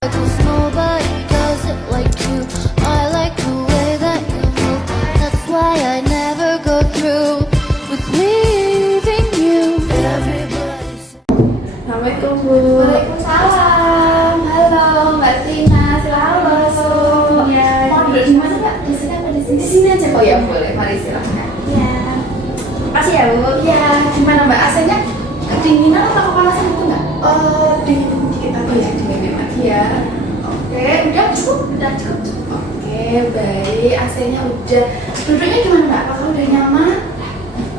'Cause nobody does it like you. I like the way that you move. That's why I never go through with leaving you. Everybody's Assalamualaikum Bu. Waalaikumsalam. Halo Mbak Tina, selamat. Ya. Mau duduk di mana Mbak? Di sini apa di sini? Di sini aja. Oh ya boleh, mari silahkan. Ya. Makasih ya Bu. Ya, gimana Mbak? AC-nya kedinginan atau kepanasan itu Mbak? Dingin dikit aja ya, dingin lagi ya. Oke, udah cukup. Oke, baik. AC-nya udah. Duduknya gimana Mbak? Apakah udah nyaman?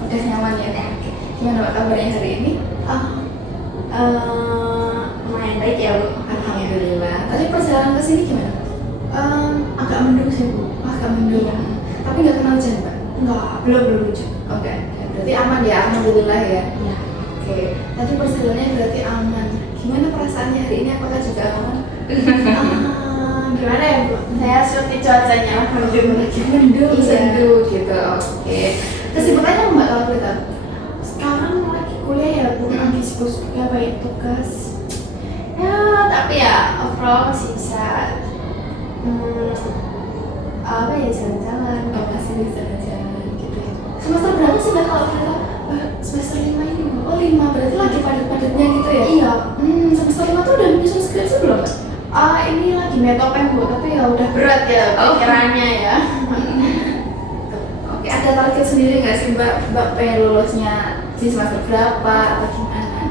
Udah nyaman ya. Gimana Mbak kabarnya hari ini? Lumayan baik ya Bu. Alhamdulillah. Tadi perjalanan ke sini gimana? Agak mendung sih Bu. Agak mendung. Iya. Tapi nggak kena hujan Mbak? Enggak, belum hujan. Oke, berarti aman ya. Alhamdulillah ya. Iya. Oke, tadi perjalanannya berarti aman. Gimana perasaannya hari ini? Apakah juga aman? Gimana ya Bu? Saya seperti cuacanya mendung lagi. Mendung, Iya. sendu gitu. Oke. Kesibukannya apa Mbak kalau boleh tahu? Sekarang lagi kuliah ya Bu, lagi sibuk-sibuknya banyak tugas. Ya, tapi ya overall masih bisa apa ya, jalan-jalan. Oh, masih bisa jalan gitu ya. Semester berapa sih Mbak kalau boleh tahu? Semester 5 ini Mbak. Oh 5, berarti lagi padat-padatnya gitu ya? Iya. Semester 5 tuh udah menyusun skripsi belum Mbak? Ini lagi metopen Bu, tapi ya udah berat ya pikirannya ya. Oke, ada target sendiri nggak sih Mbak? Mbak pengen lulusnya di semester berapa atau gimana?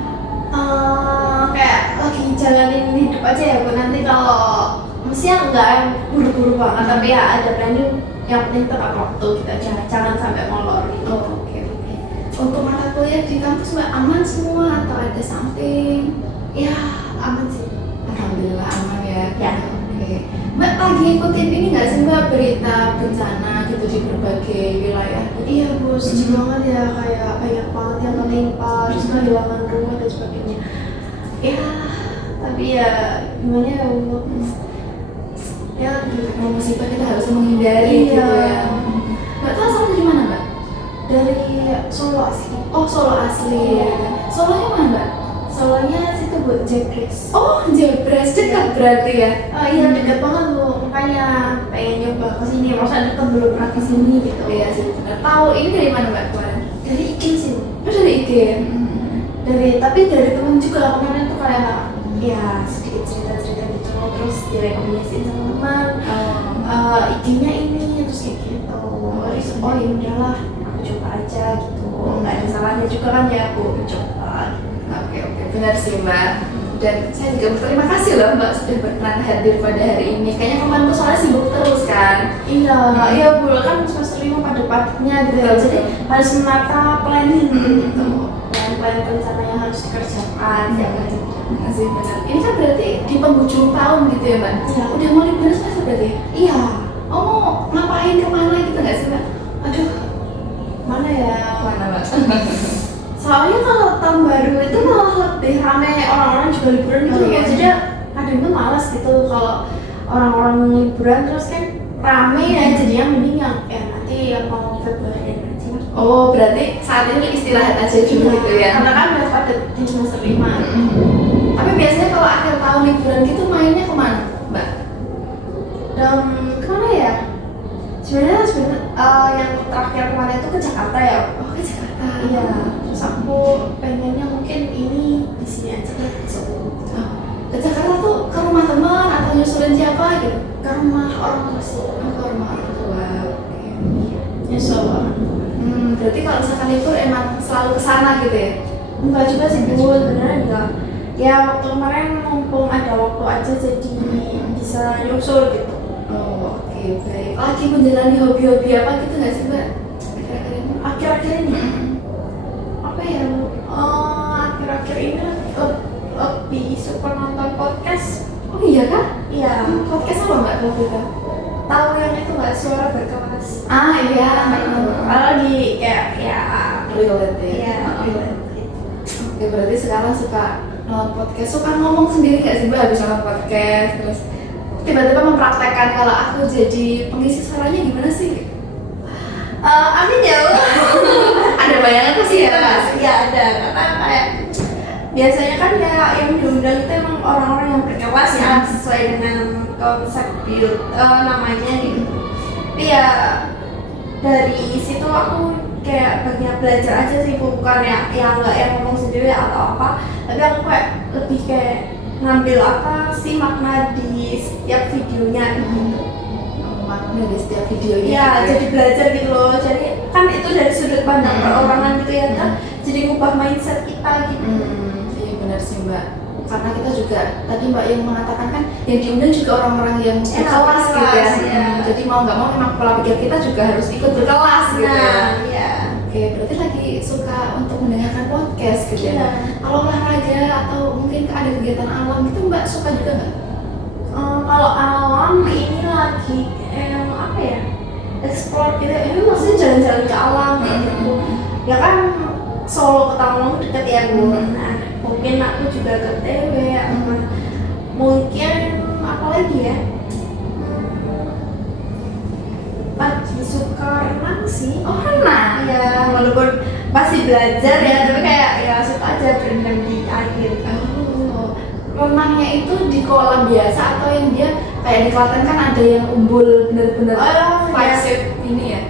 Kayak lagi jalanin hidup aja ya Bu, nanti kalau mestinya enggak yang buru-buru banget, tapi ya ada planning. Yang penting tepat waktu kita jangan sampai molor gitu. Oh, oke. Untuk mata kuliah di kampus Mbak aman semua atau ada something? Ya aman sih. Alhamdulillah aman ya. Ya. Oke. Mbak lagi ikutin ini nggak sih Mbak berita bencana gitu di berbagai wilayah? Iya Bu, sedih banget ya, kayak banyak banget yang menimpa, terus kehilangan rumah dan sebagainya. Ya, tapi ya gimana ya Bu? Ya Mau musibah kita harus menghindari Iya. gitu ya. Mbak tuh asal dari mana Mbak? dari Solo asli. Oh Solo asli. Solonya mana Mbak? Solonya situ Bu, Jebres. Oh Jebres, dekat berarti ya? Oh iya, dekat banget Bu, makanya pengen nyoba ke sini. Masa dekat belum pernah ke sini gitu. Iya sih benar. Tahu ini dari mana Mbak kemarin? Dari IG sih Bu. Oh dari IG ya? Tapi dari temen juga kemarin tuh kayak ya sedikit cerita-cerita gitu, terus direkomendasiin sama teman. IG-nya ini terus kayak gitu. Terus oh ya udahlah, aku coba aja gitu. Nggak ada salahnya juga kan ya aku coba. Oke, benar sih Mbak. Dan saya juga berterima kasih loh Mbak sudah berkenan hadir pada hari ini. Kayaknya kemarin tuh soalnya sibuk terus kan. Iya Bu, kan semester 5 padat-padatnya gitu ya. Betul, Jadi betul. harus menata planning gitu. Plan rencana yang harus dikerjakan ya kan. Masih benar. Ini kan berarti di penghujung tahun gitu ya Mbak? Iya. Udah mau liburan semester berarti? Iya. Oh mau ngapain kemana gitu nggak sih Mbak? Aduh, mana ya? Mana Mbak? Soalnya kalau tahun baru itu malah lebih ramai, orang-orang juga liburan gitu. Oh, iya. Jadi kadang tuh malas gitu kalau orang-orang liburan terus kan rame ya, jadinya mending yang nanti yang mau Februari aja. Oh berarti saat ini istirahat aja dulu gitu ya? Karena kan udah pada di semester 5. Tapi biasanya kalau akhir tahun liburan gitu mainnya kemana Mbak? Dan kemana ya? Sebenarnya yang terakhir kemarin itu ke Jakarta ya. Oh ke Jakarta. Iya. Terus aku pengennya mungkin ini di sini aja deh. Oh, ke Jakarta tuh ke rumah teman atau nyusulin siapa gitu? Ke rumah orang tua sih. Oh, ke rumah orang tua. Oke. Nyusul orang. Berarti kalau misalkan libur emang selalu ke sana gitu ya? Enggak juga sih Bu, sebenarnya enggak. Ya waktu kemarin mumpung ada waktu aja jadi bisa nyusul gitu. Oh, oke, baik. Lagi menjalani hobi-hobi apa gitu nggak sih Mbak? Akhir-akhir ini? Akhir-akhir ini apa ya? Akhir-akhir ini lebih suka nonton podcast. Oh iya kah? Iya. Podcast apa Mbak kalau kita? Tahu yang itu nggak, suara berkelas? Ah iya. Lagi kayak ya Relate ya? iya relate. Oke, berarti sekarang suka nonton podcast, suka ngomong sendiri nggak sih Mbak habis nonton podcast? Terus tiba-tiba mempraktekkan kalau aku jadi pengisi suaranya gimana sih? Amin ya Allah. Ada bayangan pasti ya? Iya ada, karena kayak biasanya kan ya yang diundang itu emang orang-orang yang berkelas ya sesuai dengan konsep namanya gitu. Tapi ya dari situ aku kayak banyak belajar aja sih, bukan ya nggak yang ngomong sendiri atau apa, tapi aku kayak lebih kayak ngambil apa sih makna di setiap videonya gitu. Makna di setiap videonya. Iya, gitu ya. jadi belajar gitu loh. Jadi kan itu dari sudut pandang perorangan gitu ya kan. Jadi ngubah mindset kita gitu. Iya benar sih Mbak. Karena kita juga tadi Mbak yang mengatakan kan yang diundang juga orang-orang yang berkelas gitu ya. Ya. Jadi mau nggak mau memang pola pikir kita juga harus ikut berkelas gitu ya. Nah, ya. Oke, berarti lagi suka untuk mendengarkan podcast gitu ya. Iya. Kalau olahraga atau mungkin ada kegiatan alam itu Mbak suka juga nggak? Kalau alam ini lagi apa ya? Explore gitu. Ini maksudnya jalan-jalan ke alam gitu. Ya kan Solo ke Tawang deket ya Bu. Nah, mungkin aku juga ke TW mungkin apa lagi ya? Lagi suka renang sih. Oh renang. Ya, walaupun masih belajar ya, tapi kayak ya suka aja berendam di air. Oh, renangnya itu di kolam biasa atau yang dia kayak di Klaten kan ada yang umbul bener-bener ya. shape ini ya?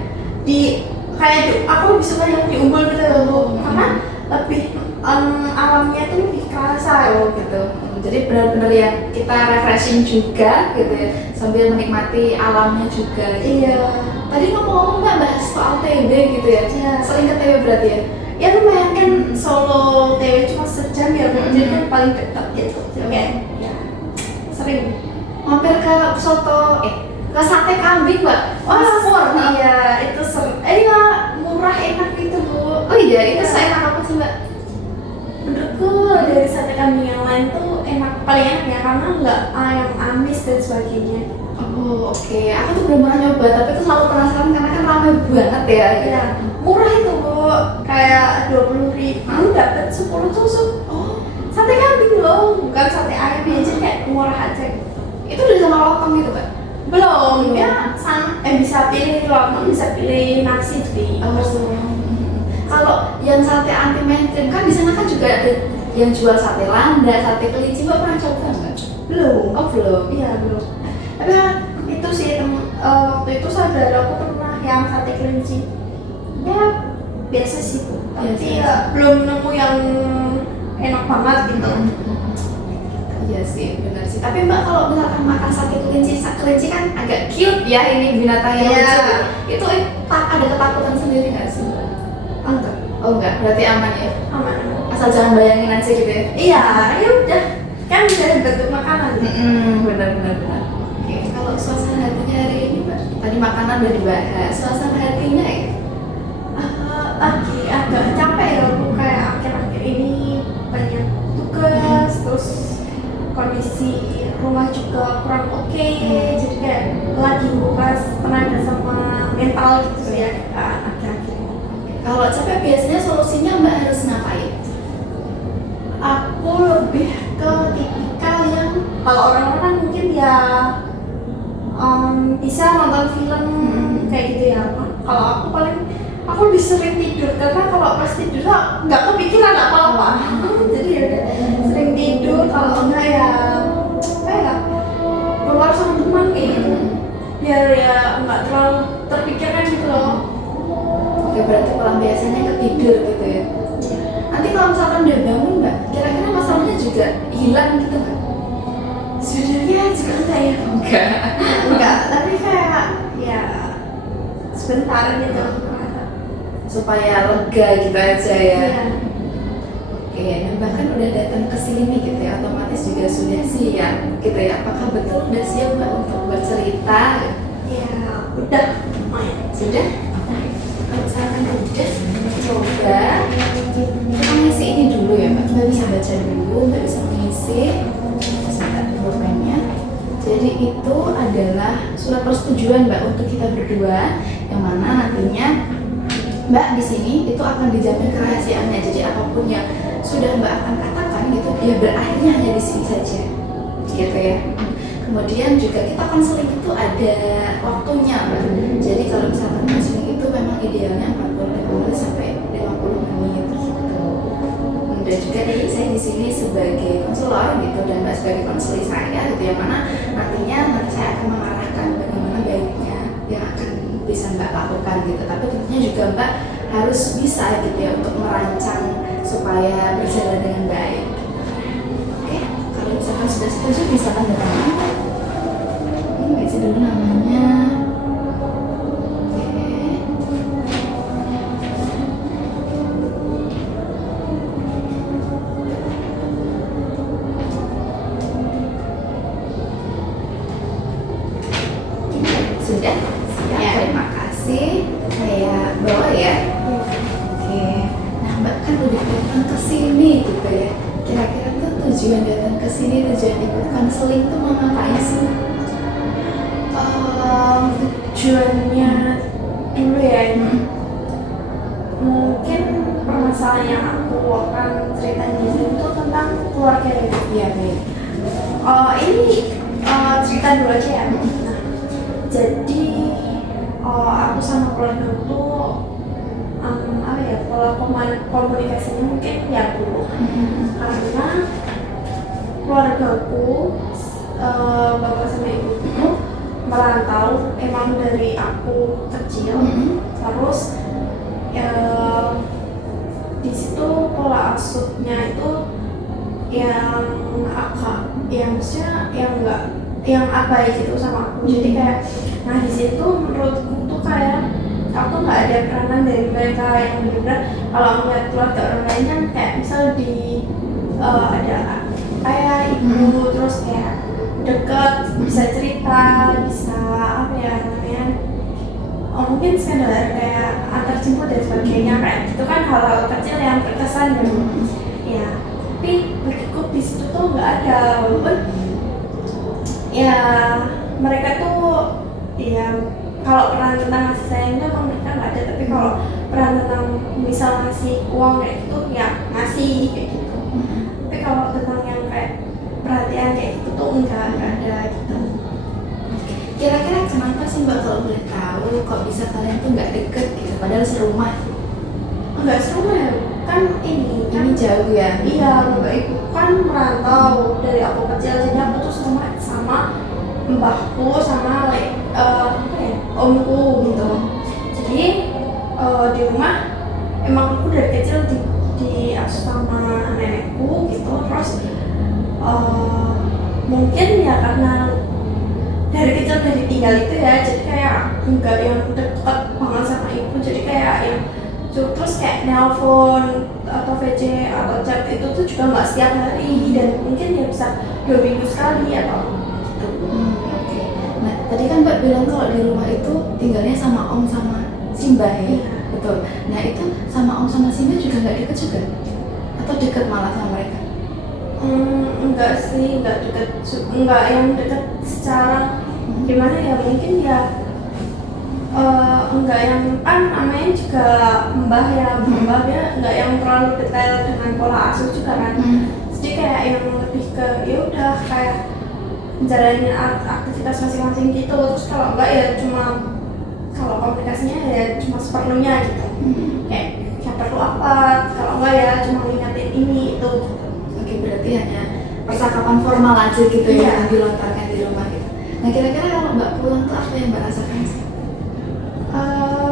Di kayak aku lebih suka yang di umbul gitu loh, karena lebih alamnya tuh lebih kerasa. Oh gitu. Jadi benar-benar yang kita refreshing juga gitu ya, sambil menikmati alamnya juga. Gitu. Iya. Tadi ngomong-ngomong Mbak bahas soal TB gitu ya. Iya. Sering ke TB berarti ya? Ya lumayan kan, Solo TW cuma sejam ya, jadi kan paling dekat gitu. Kayak ya sering. Mampir ke soto, ke sate kambing Mbak. Sport. Iya, itu ya murah enak gitu Bu. Oh iya, itu seenak apa sih Mbak? Menurutku dari sate kambing yang lain tuh paling enak ya, karena nggak yang amis dan sebagainya. Oh oke, aku tuh belum pernah nyoba, tapi tuh selalu penasaran karena kan ramai banget ya. Iya, murah itu Bu, kayak 20.000 dapat 10 tusuk. Oh, Sate kambing loh, bukan sate ayam ya, jadi kayak murah aja. itu udah sama lontong gitu Mbak? Belum, ya bisa pilih lontong, bisa pilih nasi di. Kalau yang sate anti mainstream kan di sana kan juga ada yang jual sate landa, sate kelinci. Mbak pernah coba nggak? Belum. Oh belum. Iya belum. Tapi itu sih waktu itu saudara aku pernah yang sate kelinci. Ya biasa sih Bu. Tapi ya belum nemu yang enak banget gitu. Iya sih, benar sih. Tapi Mbak kalau misalkan makan sate kelinci kan agak cute ya ini binatang yang lucu gitu. Itu ada ketakutan sendiri nggak sih Mbak? Enggak. Oh enggak, berarti aman ya? Aman. Asal jangan bayangin aja gitu ya? Iya, ya udah. Kan bisa bentuk makanan. Benar. Oke, kalau suasana hatinya hari ini Mbak, tadi makanan udah dibahas, suasana hatinya ya? Lagi agak capek ya Bu, kayak akhir-akhir ini banyak tugas, terus kondisi rumah juga kurang oke, jadi kayak lagi nguras tenaga sama mental gitu ya akhir-akhir ini. Kalau capek biasanya solusinya Mbak harus ngapain? Aku lebih ke tipikal yang kalau orang-orang kan mungkin ya bisa nonton film kayak gitu ya. Kalau aku lebih sering tidur, karena kalau pas tidur nggak kepikiran apa-apa. Jadi ya udah sering tidur, kalau enggak ya kayak keluar sama teman kayak gitu. Biar ya nggak terlalu terpikirkan gitu loh. Oke, berarti pelampiasannya ke tidur gitu ya? Nanti kalau misalkan udah bangun Mbak, kira-kira masalahnya juga hilang gitu nggak? Sebenarnya juga enggak ya. Enggak, tapi kayak ya sebentar gitu. Supaya lega gitu aja ya? Iya. Oke, nah bahkan udah datang ke sini gitu ya, otomatis juga sudah siap gitu ya. Apakah betul udah siap Mbak untuk bercerita? Ya, udah lumayan. Sudah? Kalau misalkan udah, coba kita ngisi ini dulu ya Mbak. Mbak bisa baca dulu, Mbak bisa mengisi. Sebentar pulpennya. Jadi itu adalah surat persetujuan Mbak untuk kita berdua, yang mana nantinya Mbak di sini itu akan dijamin kerahasiaannya. Jadi apapun yang sudah Mbak akan katakan gitu, ya berakhirnya hanya di sini saja, gitu ya. Kemudian juga kita konseling itu ada waktunya Mbak. Jadi kalau misalkan konseling itu memang idealnya 45 menit sampai 50 menit gitu. dan juga saya di sini sebagai konselor gitu dan Mbak sebagai konseling saya gitu, yang mana nanti saya akan mengarahkan bagaimana baiknya yang akan bisa Mbak lakukan gitu. Tapi tentunya juga Mbak harus bisa gitu ya untuk merancang supaya berjalan dengan baik. Oke, kalau misalkan sudah setuju bisa tanda tangan. Ini isi dulu namanya. Sudah? Siap, Ya. terima kasih. Saya bawa ya. Oke. Nah, Mbak kan udah datang ke sini gitu ya. Kira-kira tuh tujuan datang ke sini, tujuan ikut konseling tuh mau ngapain sih? Tujuannya dulu ya, mungkin permasalahan yang aku akan ceritain di sini itu tentang keluarga ya. Iya, baik. Ini cerita dulu aja ya. Nah, jadi aku sama keluarga tuh apa ya, pola komunikasinya mungkin ya buruk karena keluargaku bapak sama ibuku merantau emang dari aku kecil. Terus di situ pola asuhnya itu yang maksudnya yang abai gitu sama aku. Jadi kayak, nah di situ menurutku tuh kayak aku nggak ada peranan dari mereka yang benar-benar kalau melihat keluarga orang lain kan kayak misal di ada ayah, ibu, terus kayak deket, bisa cerita, bisa apa ya namanya, mungkin sekedar kayak antar jemput dan sebagainya, kayak itu kan hal-hal kecil yang berkesan gitu. Ya, tapi bagiku di situ tuh nggak ada, walaupun ya mereka tuh ya kalau peran tentang kasih sayang itu emang mereka nggak ada, tapi kalau peran tentang misal ngasih uang kayak gitu ya ngasih kayak gitu. Tapi kalau tentang yang kayak perhatian kayak gitu tuh enggak ada gitu. Kira-kira kenapa sih Mbak kalau boleh tahu kok bisa kalian tuh nggak deket gitu, padahal serumah? Enggak serumah ya, kan ini kan jauh ya? iya, bapak ibu kan merantau dari aku kecil, jadi aku tuh sama mbahku sama omku gitu. Jadi di rumah emang aku dari kecil diasuh sama nenekku gitu. Terus mungkin ya karena dari kecil udah ditinggal itu ya, jadi kayak enggak yang deket banget sama ibu, jadi kayak yang terus kayak nelpon atau VC atau chat itu tuh juga nggak setiap hari, dan mungkin ya bisa 2 minggu sekali atau gitu. Oke. Nah, tadi kan Mbak bilang kalau di rumah itu tinggalnya sama Om sama Simba ya? Iya. Betul. Nah, itu sama Om sama Simba juga nggak deket juga? Atau deket malah sama mereka? Enggak sih, enggak deket, enggak yang deket secara gimana ya, mungkin ya enggak yang kan namanya juga mbah ya, mbah ya enggak yang terlalu detail dengan pola asuh juga kan. Jadi kayak yang lebih ke ya udah kayak menjalani aktivitas masing-masing gitu. Terus kalau enggak ya cuma kalau komunikasinya ya cuma seperlunya gitu. Kayak yang perlu apa, kalau enggak ya cuma ngingetin ini itu. Oke, berarti hanya percakapan formal aja gitu ya yang dilontarkan di rumah gitu. Nah, kira-kira kalau Mbak pulang tuh apa yang Mbak rasakan sih?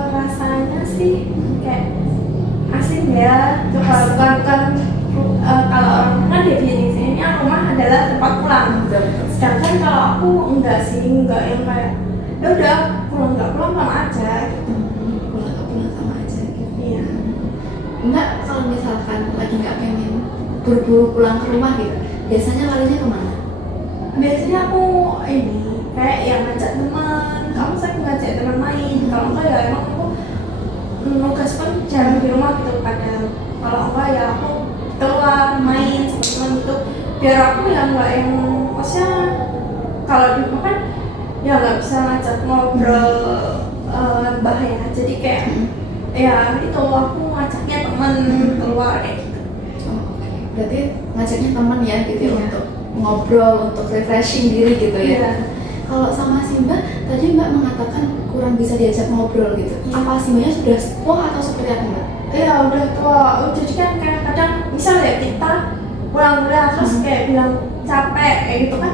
Rasanya sih kayak asing ya. Coba bukan kalau orang kan definisinya rumah adalah tempat pulang. Sedangkan kalau aku enggak sih, enggak yang kayak ya udah pulang nggak pulang sama aja gitu. Pulang nggak pulang sama aja gitu. Iya. Mbak kalau misalkan lagi nggak pengen buru-buru pulang ke rumah gitu, biasanya larinya kemana? Biasanya aku ini kayak yang ngajak teman, kamu sering ngajak teman main. Kalau enggak ya emang aku nugas pun jarang di rumah gitu kadang. Kalau enggak ya aku keluar main sama teman gitu, biar aku ya nggak yang maksudnya kalau di rumah kan ya nggak bisa ngajak ngobrol bahaya. Jadi kayak ya itu aku ngajaknya teman keluar kayak gitu. Oke. Berarti ngajaknya teman ya gitu ya, Iya. untuk ngobrol, untuk refreshing diri gitu ya. Iya. Kalau sama si Mbak, tadi Mbak mengatakan kurang bisa diajak ngobrol gitu. Apa si Mbaknya sudah sepuh atau seperti apa Mbak? Iya udah tua, jadi kan kadang-kadang misalnya kita pulang kuliah terus kayak bilang capek kayak gitu kan,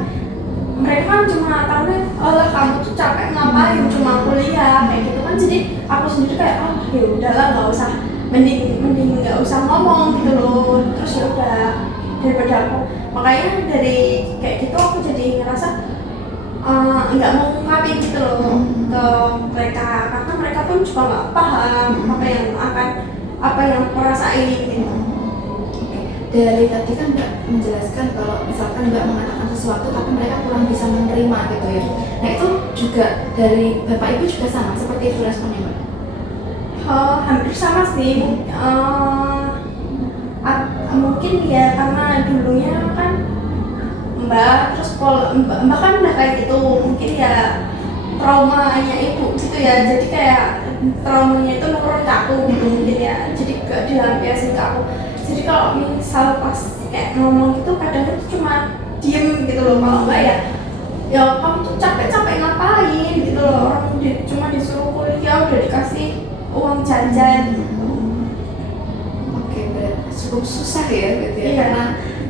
mereka kan cuma tahunya oh kamu tuh capek ngapain cuma kuliah kayak gitu kan, jadi aku sendiri kayak oh ya udahlah nggak usah, mending nggak usah ngomong gitu loh, terus ya udah daripada aku, makanya dari kayak gitu aku jadi ngerasa nggak mau ngungkapin gitu loh ke mereka, karena mereka pun juga nggak paham apa yang aku rasain gitu. Dari tadi kan Mbak menjelaskan kalau misalkan Mbak mengatakan sesuatu tapi mereka kurang bisa menerima gitu ya. Nah itu juga dari Bapak Ibu juga sama seperti itu responnya Mbak? Hampir sama sih. Mungkin ya karena dulunya kan Mbak kan udah kayak gitu, mungkin ya traumanya ibu gitu ya, jadi kayak traumanya itu nurun ke aku gitu mungkin ya, jadi gak dilampiasin ke aku. Jadi kalau misal pas kayak ngomong itu kadang itu cuma diem gitu loh, kalau enggak ya kamu tuh capek ngapain gitu loh, orang cuma disuruh kuliah udah dikasih uang jajan gitu. Oke, berarti cukup susah ya gitu ya, Iya. karena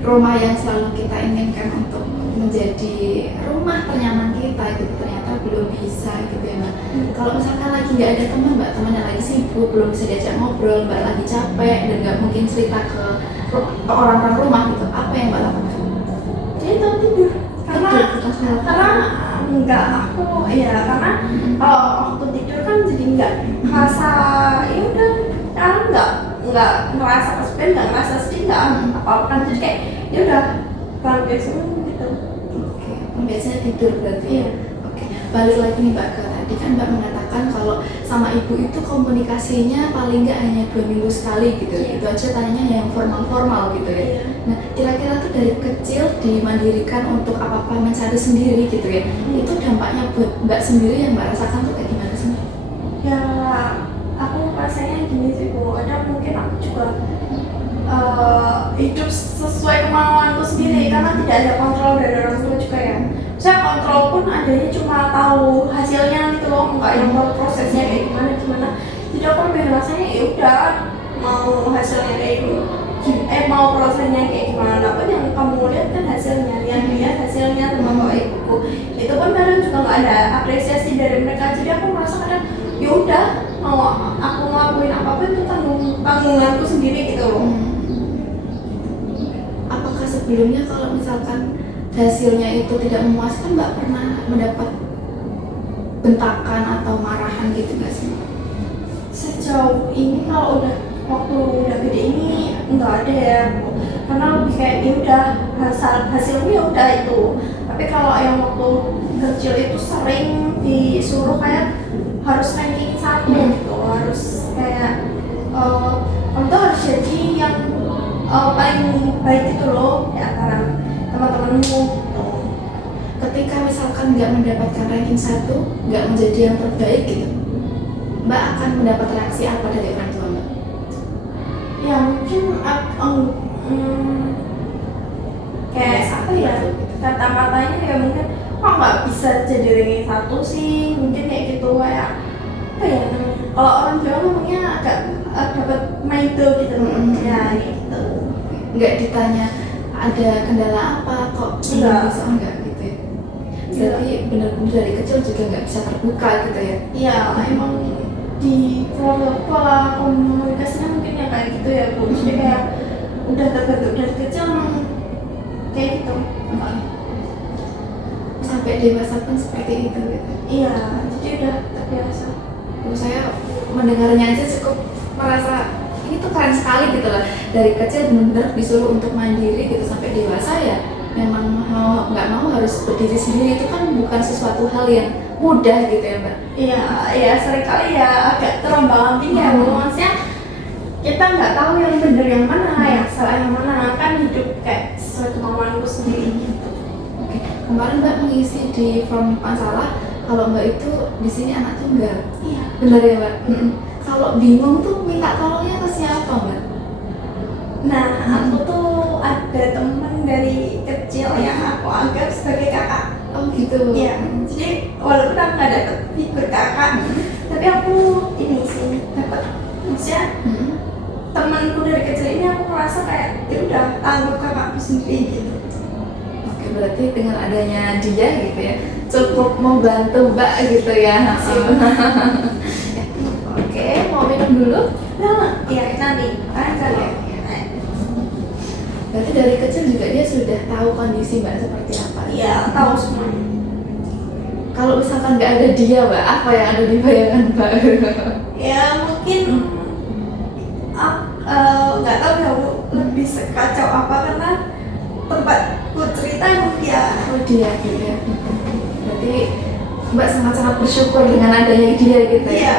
rumah yang selalu kita inginkan untuk menjadi rumah ternyaman kita gitu ternyata belum bisa gitu ya Mbak. Kalau misalkan lagi nggak ada teman Mbak, temannya lagi sibuk, belum bisa diajak ngobrol, Mbak lagi capek dan nggak mungkin cerita ke orang-orang rumah gitu, apa yang Mbak lakukan? Itu tidur karena enggak aku ya, karena kalau waktu tidur kan jadi enggak merasa ya udah kan enggak ngerasa kesepian, enggak ngerasa sedih, enggak apa-apa kan, jadi kayak ya udah biasanya gitu. Oke, biasanya tidur berarti ya. Iya. Oke, balik lagi nih Mbak ke tadi kan Mbak mengatakan kalau sama ibu itu komunikasinya paling nggak hanya 2 minggu sekali gitu. Iya. Itu aja tanyanya yang formal-formal gitu ya. Iya. Nah, kira-kira tuh dari kecil dimandirikan untuk apa-apa mencari sendiri gitu ya. Itu dampaknya buat Mbak sendiri yang Mbak rasakan tuh kayak gimana sih? Ya aku rasanya gini sih Bu, ada mungkin aku juga hidup sesuai kemauanku sendiri karena tidak ada kontrol dari orang tua juga ya. Saya kontrol pun adanya cuma tahu hasilnya gitu loh, nggak yang tahu prosesnya kayak gimana. Jadi aku lebih rasanya ya udah mau hasilnya kayak mau prosesnya kayak gimana pun yang kamu lihat kan hasilnya, yang lihat hasilnya sama bapak ibuku. Itu pun kadang juga nggak ada apresiasi dari mereka, jadi aku merasa kadang ya udah mau aku ngelakuin apapun itu tanggunganku sendiri gitu loh. Apakah sebelumnya kalau misalkan hasilnya itu tidak memuaskan Mbak pernah mendapat bentakan atau marahan gitu nggak sih? Sejauh ini kalau waktu udah gede ini nggak ada ya, karena lebih kayak ya udah hasilnya udah itu. Tapi kalau yang waktu kecil itu sering disuruh kayak harus ranking 1 gitu, harus kayak kamu tuh harus jadi yang paling baik gitu loh di antara teman-temanmu gitu. Ketika misalkan nggak mendapatkan ranking 1, nggak menjadi yang terbaik gitu, Mbak akan mendapat reaksi apa dari orang tua Mbak? Ya mungkin kayak apa ya, kata-katanya ya mungkin kok nggak bisa jadi ranking 1 sih, mungkin kayak gitu, kayak apa ya, kalau orang Jawa ngomongnya agak dapat maido gitu ya gitu. Nggak ditanya ada kendala apa kok Enggak. bisa enggak gitu ya? Berarti benar-benar dari kecil juga nggak bisa terbuka gitu ya? Iya emang di keluarga pola komunikasinya mungkin ya kayak gitu ya Bu, jadi kayak udah terbentuk dari kecil emang kayak gitu. Sampai dewasa pun seperti itu gitu. Iya, jadi udah terbiasa. Menurut saya mendengarnya aja cukup merasa ini tuh keren sekali gitu lah. Dari kecil benar-benar disuruh untuk mandiri gitu sampai dewasa ya memang nggak mau harus berdiri sendiri, itu kan bukan sesuatu hal yang mudah gitu ya Mbak. Iya seringkali ya agak terombang-ambing ya Bu, maksudnya kita nggak tahu yang benar yang mana, yang salah yang mana, kan hidup kayak sesuai kemauanku sendiri gitu. Oke, kemarin Mbak mengisi di form Pansalah kalau Mbak itu di sini anak tunggal. Iya. Benar ya Mbak? Kalau bingung tuh minta tolongnya ke siapa Mbak? Nah, aku tuh ada temen dari kecil yang aku anggap sebagai kakakku. Oh gitu. Iya, jadi walaupun aku nggak dapet figur kakak, tapi aku ini sih dapet, maksudnya temanku dari kecil ini aku merasa kayak ya udah anggap kakakku sendiri gitu. Oke, berarti dengan adanya dia gitu ya, cukup membantu Mbak gitu ya. Oke, mau minum dulu? Nah, iya nanti, kali ya. Berarti dari kecil juga dia sudah tahu kondisi Mbak seperti apa? Iya, tahu semuanya. Kalau misalkan nggak ada dia Mbak, apa yang ada di bayangan Mbak? Ya mungkin nggak tahu ya Bu, lebih sekacau apa karena tempatku cerita emang dia. Oh dia gitu ya. Berarti Mbak sangat-sangat bersyukur dengan adanya dia gitu ya. Iya.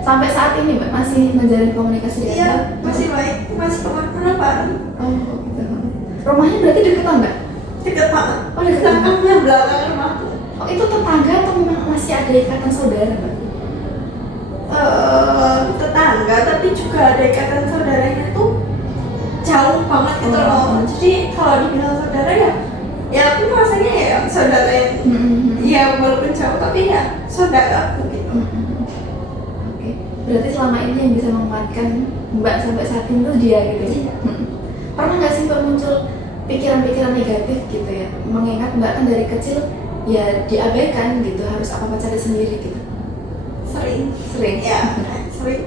Sampai saat ini Mbak masih menjalin komunikasi dengan Iya, Mbak? masih baik, masih kemana-mana bareng. Oh gitu. Rumahnya berarti deketan Mbak? Deket banget. Oh deketan. Belakangnya belakang rumahku. Oh itu tetangga atau memang masih ada ikatan saudara Mbak? Tetangga, tapi juga ada ikatan saudaranya tuh jauh banget gitu loh. Jadi kalau dibilang saudara ya aku rasanya ya saudara yang ya walaupun jauh tapi ya saudara aku gitu. Oke. Berarti selama ini yang bisa menguatkan Mbak sampai saat ini tuh dia gitu ya? Iya. Pernah nggak sih Mbak muncul pikiran-pikiran negatif gitu ya? Mengingat Mbak kan dari kecil ya diabaikan gitu, harus apa-apa cari sendiri gitu. Sering ya, sering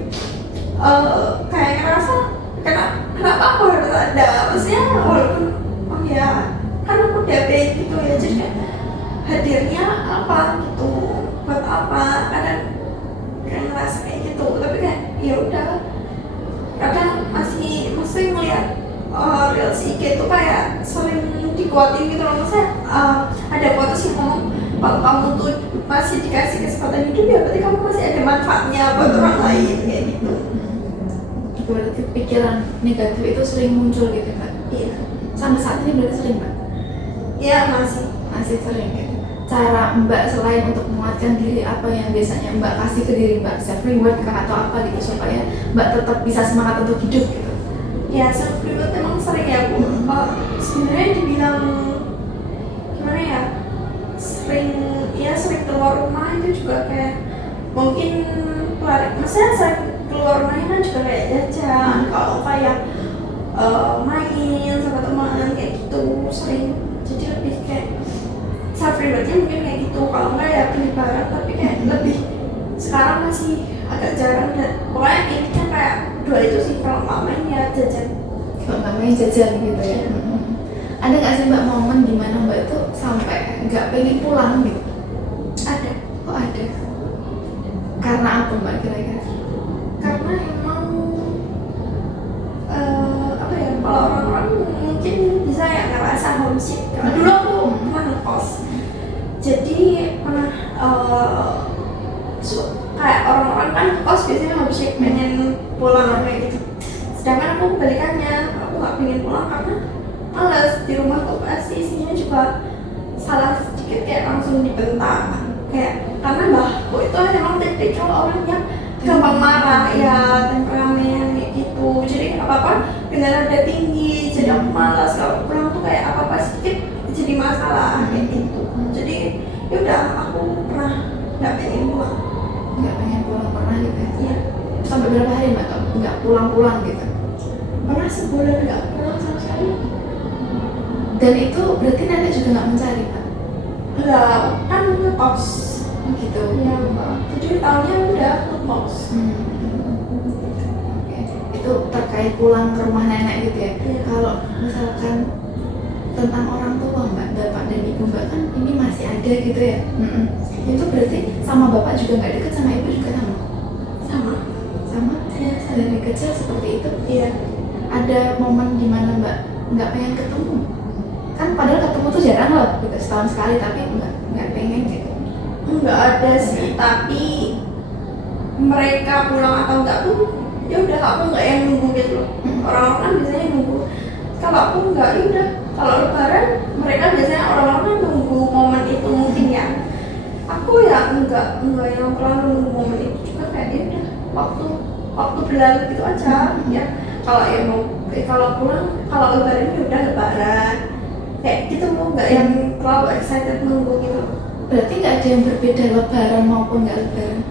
kayak ngerasa kenapa aku harus ada, maksudnya walaupun oh ya kan aku diabetes gitu ya, jadi kayak hadirnya apa gitu, buat apa, kadang kayak ngerasa kayak gitu, tapi kayak ya udah, kadang masih ngeliat reels IG tuh kayak sering dikuatin gitu loh, maksudnya ada foto sih ngomong kalau kamu tuh masih dikasih kesempatan hidup ya berarti kamu masih ada manfaatnya buat orang lain kayak gitu. Berarti pikiran negatif itu sering muncul gitu Mbak? Iya. Sampai saat ini berarti sering Mbak? Iya Masih sering gitu. Cara Mbak selain untuk menguatkan diri, apa yang biasanya Mbak kasih ke diri Mbak? Self reward kah atau apa gitu supaya Mbak tetap bisa semangat untuk hidup gitu? Ya self reward emang sering ya Bu. Sebenarnya dibilang gimana ya, sering keluar rumah itu juga kayak mungkin maksudnya sering keluar rumahnya kan juga kayak jajan, kalau kayak main sama teman kayak gitu sering, jadi lebih kayak self rewardnya mungkin kayak gitu, kalau enggak ya beli barang, tapi kayak lebih sekarang masih agak jarang dan pokoknya ini kan kayak dua itu sih, kalau nggak main ya jajan. Kalau Mbak main jajan gitu ya? Ada nggak sih Mbak momen dimana Mbak itu sampai nggak pengen pulang gitu? Ada. Oh ada. Karena apa Mbak kira-kira? Karena emang apa ya, kalau orang-orang mungkin bisa ya ngerasa homesick. Karena dulu aku pernah ngekos, jadi pernah kayak orang-orang kan kos biasanya homesick, pengen pulang kayak gitu. Sedangkan aku kebalikannya, aku nggak pengen pulang karena males, di rumah tuh pasti isinya juga salah sedikit kayak langsung dibentak, kayak karena mbahku itu memang tipikal orang yang gampang marah ya, temperamen kayak gitu, jadi apa-apa dengan nada tinggi, jadi aku malas kalau pulang tuh kayak apa-apa sedikit jadi masalah kayak gitu. Jadi yaudah aku pernah nggak pengen pulang. Nggak pengen pulang pernah gitu ya? Iya. Sampai berapa hari Mbak nggak pulang-pulang gitu? Pernah sebulan nggak pulang sama sekali. Dan itu berarti nenek juga nggak mencari Pak? Enggak, kan ngekos. Oh gitu? Iya, jadi tahunnya udah ngekos. Oke. Itu terkait pulang ke rumah nenek gitu ya? Iya. Kalau misalkan tentang orang tua Mbak, bapak dan ibu Mbak kan ini masih ada gitu ya? Itu berarti sama bapak juga nggak deket, sama ibu juga sama? Sama? Iya, Dari kecil seperti itu? iya. Ada momen dimana Mbak nggak pengen ketemu? Kan padahal ketemu tuh jarang loh, gitu, setahun sekali, tapi nggak pengen gitu. Enggak ada sih, tapi mereka pulang atau enggak pun ya udah, aku enggak yang nunggu gitu loh. Orang-orang kan biasanya nunggu. Kalau aku enggak, ya udah. Kalau lebaran mereka biasanya orang-orang kan nunggu momen itu mungkin ya. Aku ya enggak yang terlalu nunggu momen itu juga, kayak ya udah waktu berlalu gitu aja ya. Kalau ya mau kalau pulang, kalau lebaran ya udah lebaran. kayak gitu loh, nggak yang terlalu excited nunggu gitu. Berarti nggak ada yang berbeda lebaran maupun nggak lebaran.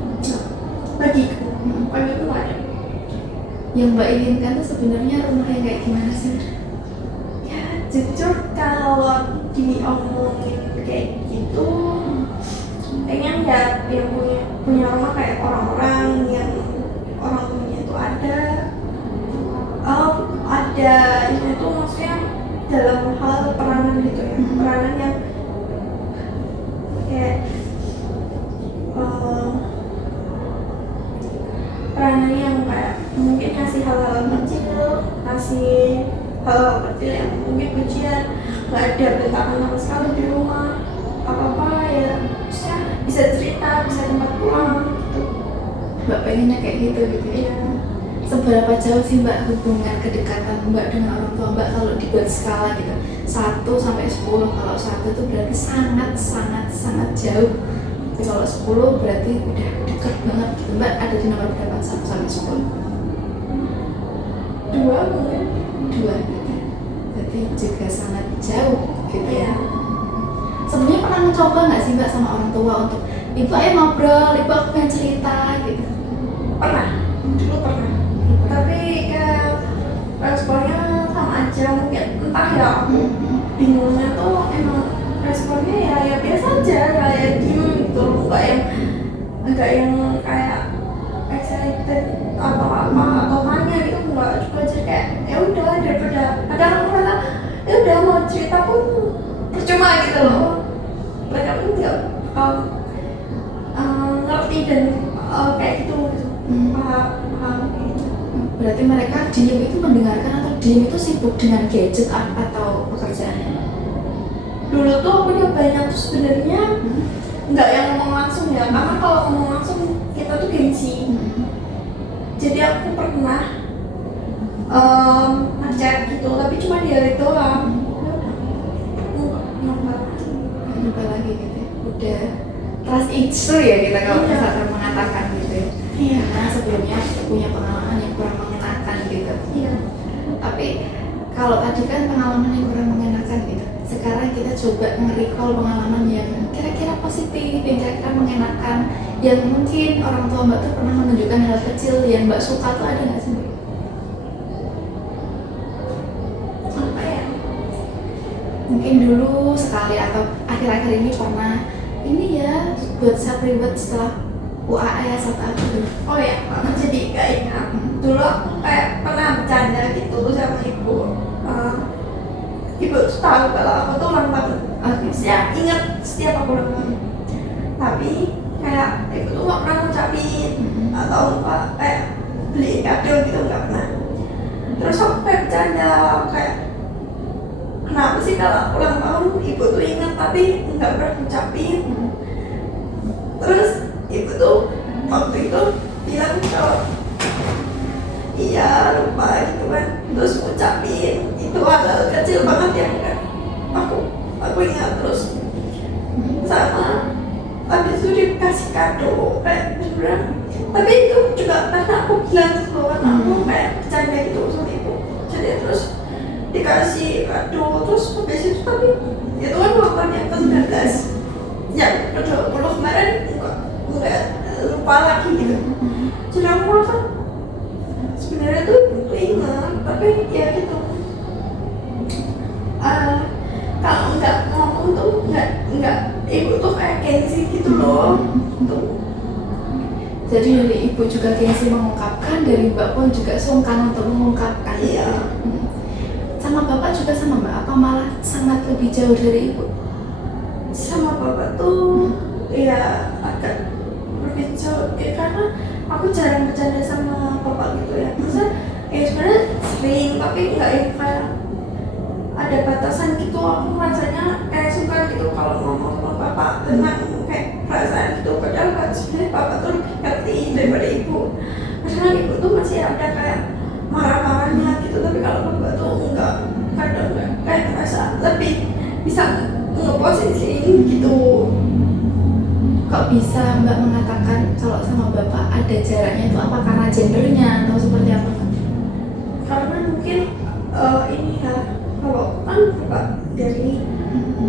Bagiku nggak ada. Yang Mbak inginkan tuh sebenarnya rumah yang kayak gimana sih? Ya jujur kalau diomongin kayak gitu, pengen ya yang punya rumah kayak orang-orang yang orang tuanya itu ada ini tuh maksudnya dalam hal peranan gitu ya, peranan yang kayak peranan yang kayak mungkin kasih hal-hal kecil yang mungkin ujian, nggak ada bentakan sama sekali di rumah, apa-apa ya bisa cerita, bisa tempat pulang gitu. Mbak pengennya kayak gitu ya. Seberapa jauh sih Mbak hubungan kedekatan Mbak dengan orang tua Mbak kalau dibuat skala gitu 1 sampai 10? Kalau 1 itu berarti sangat jauh. Tapi kalau 10 berarti udah dekat banget gitu. Mbak ada di nomor berapa? 1 sampai 10? 2 mungkin. 2 gitu. Berarti juga sangat jauh gitu Iya. ya. Sebenarnya pernah mencoba nggak sih Mbak sama orang tua untuk ibu ayo ngobrol, ibu aku pengen cerita gitu? Dulu pernah. Tapi kayak responnya sama aja, mungkin entah ya, aku bingungnya tuh emang responnya ya biasa aja, kayak diem gitu, enggak yang kayak excited atau apa atau tanya gitu, enggak, cuma aja kayak ya udah, daripada kadang aku kata ya udah mau cerita pun percuma gitu loh, mereka pun nggak ngerti dan kayak gitu paham gitu. Berarti mereka diem itu mendengarkan atau diem itu sibuk dengan gadget atau pekerjaannya? Dulu tuh aku nyobain tuh sebenarnya nggak yang ngomong langsung ya, karena kalau ngomong langsung kita tuh gengsi. Jadi aku pernah ngechat gitu, tapi cuma dialek doang. Nyoba lagi gitu ya. Udah trust issue ya kita kalau misalkan mengatakan gitu ya. Iya. Karena sebelumnya punya pengalaman yang kurang mengenakan gitu. Iya. Tapi kalau tadi kan pengalaman yang kurang mengenakan gitu, sekarang kita coba nge-recall pengalaman yang kira-kira positif, yang kira-kira mengenakan, yang mungkin orang tua Mbak tuh pernah menunjukkan hal kecil yang Mbak suka tuh ada nggak sih? Apa ya? Mungkin dulu sekali atau akhir-akhir ini pernah ini ya buat reward setelah UAS atau apa gitu. Oh ya, jadi gak ingat. Dulu aku kayak pernah bercanda gitu sama ibu. Ibu tuh tahu kalau aku tuh ulang tahun. Ingat setiap aku ulang tahun. Tapi kayak ibu tuh gak pernah ngucapin atau kayak beli kado gitu, gak pernah. Terus aku kayak bercanda kayak kenapa sih kalau ulang tahun ibu tuh ingat tapi nggak pernah ngucapin. Terus ibu tuh waktu itu bilang kalau iya lupa gitu kan, terus ngucapin itu hal kecil banget yang aku ingat. Terus sama habis itu dikasih kado kayak beneran, tapi itu juga karena aku bilang bahwa aku kayak bercanda gitu sama ibu, jadi terus dikasih kado. Terus habis itu tapi itu kan waktunya ke-19 yang ke-20 kemarin enggak lupa lagi gitu. Jadi aku merasa sebenarnya tuh ingat, tapi ya gitu kalau nggak ngomong tuh nggak ibu tuh kayak gengsi gitu loh tuh. Jadi dari ibu juga gengsi mengungkapkan, dari Mbak pun juga sungkan untuk mengungkapkan. Iya. Sama Bapak juga sama Mbak, apa malah sangat lebih jauh dari ibu? Sama Bapak tuh ya agak lebih jauh ya, karena aku jarang bercanda sama Bapak gitu ya. Maksudnya ya sebenarnya sering, tapi nggak yang kayak ada batasan gitu. Aku rasanya kayak suka gitu kalau ngomong sama Bapak tentang kayak perasaan gitu, padahal kan sebenarnya Bapak tuh lebih ngerti daripada ibu. Karena ibu tuh masih ada kayak marah-marahnya gitu, tapi kalau Bapak tuh enggak, kadang kayak ngerasa lebih bisa ngeposisiin gitu. Kok bisa Mbak mengatakan kalau sama Bapak ada jaraknya itu apa karena gendernya atau seperti apa? Karena mungkin ini ya, kalau kan Bapak dari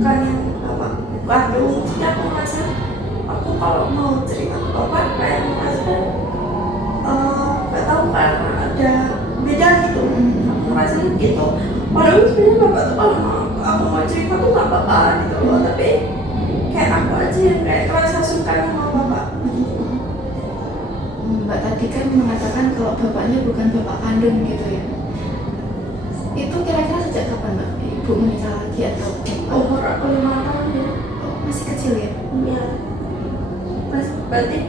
bukan yang bapak kandung. Jadi aku merasa aku kalau mau cerita ke bapak kayak merasa nggak tahu karena ada beda gitu. Aku merasa gitu. Padahal sebenarnya bapak tuh kalau aku mau cerita tuh nggak apa-apa gitu loh, tapi kayak aku aja yang kayak kerasa sungkan sama bapak. Mbak tadi kan mengatakan kalau bapaknya bukan bapak kandung gitu ya. Itu kira-kira sejak kapan Mbak Ibu menikah lagi atau Umur aku 5 tahun ya. oh, masih kecil ya? Iya. Berarti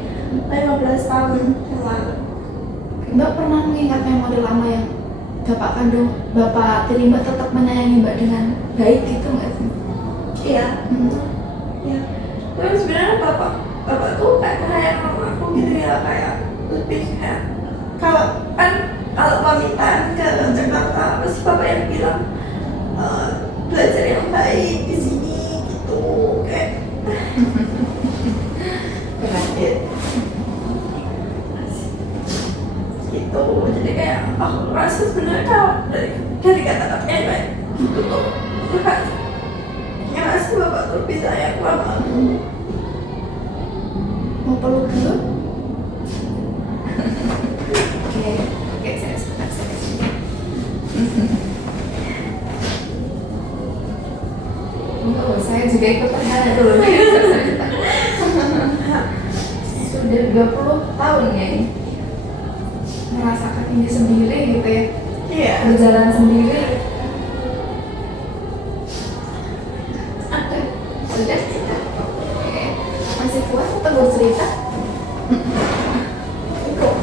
15 tahun yang lalu. Mbak pernah mengingat memori lama yang bapak kandung, bapak tiri Mbak tetap menyayangi Mbak dengan baik gitu nggak sih? Iya. Ya. Tapi sebenarnya bapak tuh kayak sama aku gitu ya, kayak lebih kayak kalau pamitan ke Jakarta pasti bapak yang bilang belajar yang baik di sini gitu kayak Keren. gitu. Jadi kayak aku rasa sebenarnya kalau dari kata-katanya kayak gitu tuh ngerasa bapak tuh lebih sayang sama aku. Mau peluk dulu? Oke, saya sebentar saya sini. Oh, saya juga ikut terharu dulu. Sudah 20 tahun ya ini. Merasakan ini sendiri gitu ya. Iya. Berjalan sendiri. Sudah cerita. Oke. Masih kuat atau bercerita? Cukup.